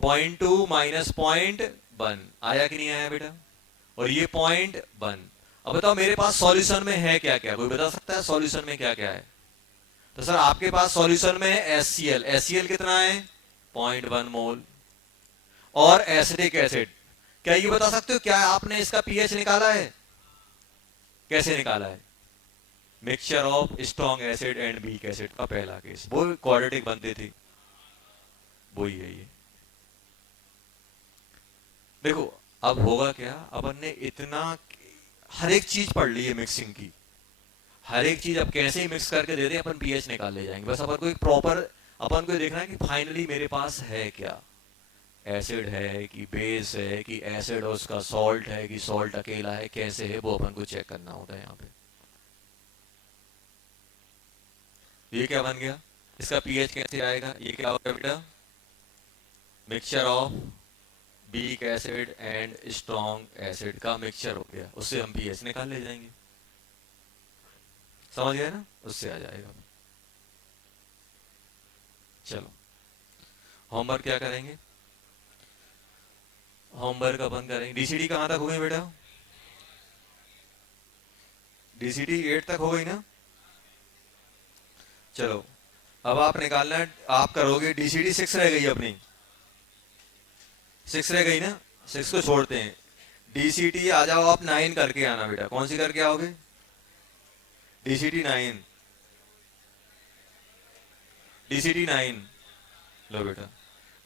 .2 माइनस .1 आया कि नहीं आया बेटा? और ये .1। अब बताओ मेरे पास सॉल्यूशन में है क्या क्या, कोई बता सकता है सॉल्यूशन में क्या क्या है? तो सर आपके पास सॉल्यूशन में है HCl। HCl कितना है? .1 मोल। और एसिडिक एसिड, क्या ये बता सकते हो क्या आपने इसका पीएच निकाला है? कैसे निकाला है? Mixture of strong acid and weak acid का पहला केस, वो क्वाड्रेटिक बनते थे, वही है ये। देखो अब होगा क्या, अपन ने इतना हर एक चीज पढ़ ली है मिक्सिंग की, हर एक चीज अब कैसे ही मिक्स करके दे दें अपन पीएच निकाल ले जाएंगे। बस अपन को एक प्रॉपर, अपन को देखना है कि फाइनली मेरे पास है क्या, एसिड है कि बेस है कि एसिड और उसका सॉल्ट है कि सॉल्ट अकेला है, कैसे है वो अपन को चेक करना होता है यहाँ पे। ये क्या बन गया, इसका पीएच कैसे आएगा, ये क्या होगा बेटा? Mixture of weak acid and strong acid का मिक्सचर हो गया, उससे हम पीएच निकाल ले जाएंगे। समझ गए ना, उससे आ जाएगा। चलो होमवर्क क्या करेंगे, होमवर्क अपन करेंगे डीसीडी कहाँ तक हो गई बेटा? डीसीडी 8 तक हो गई ना? चलो अब आप निकालना है, आप करोगे डीसीडी 6 रह गई अपनी, 6 रह गई ना, 6 को छोड़ते हैं। डीसीटी आ जाओ आप 9 करके आना बेटा, कौन सी करके आओगे? डीसीटी 9, डीसीटी 9 लो बेटा।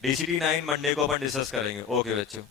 डीसीटी 9 मंडे को अपन डिस्कस करेंगे। ओके बच्चों।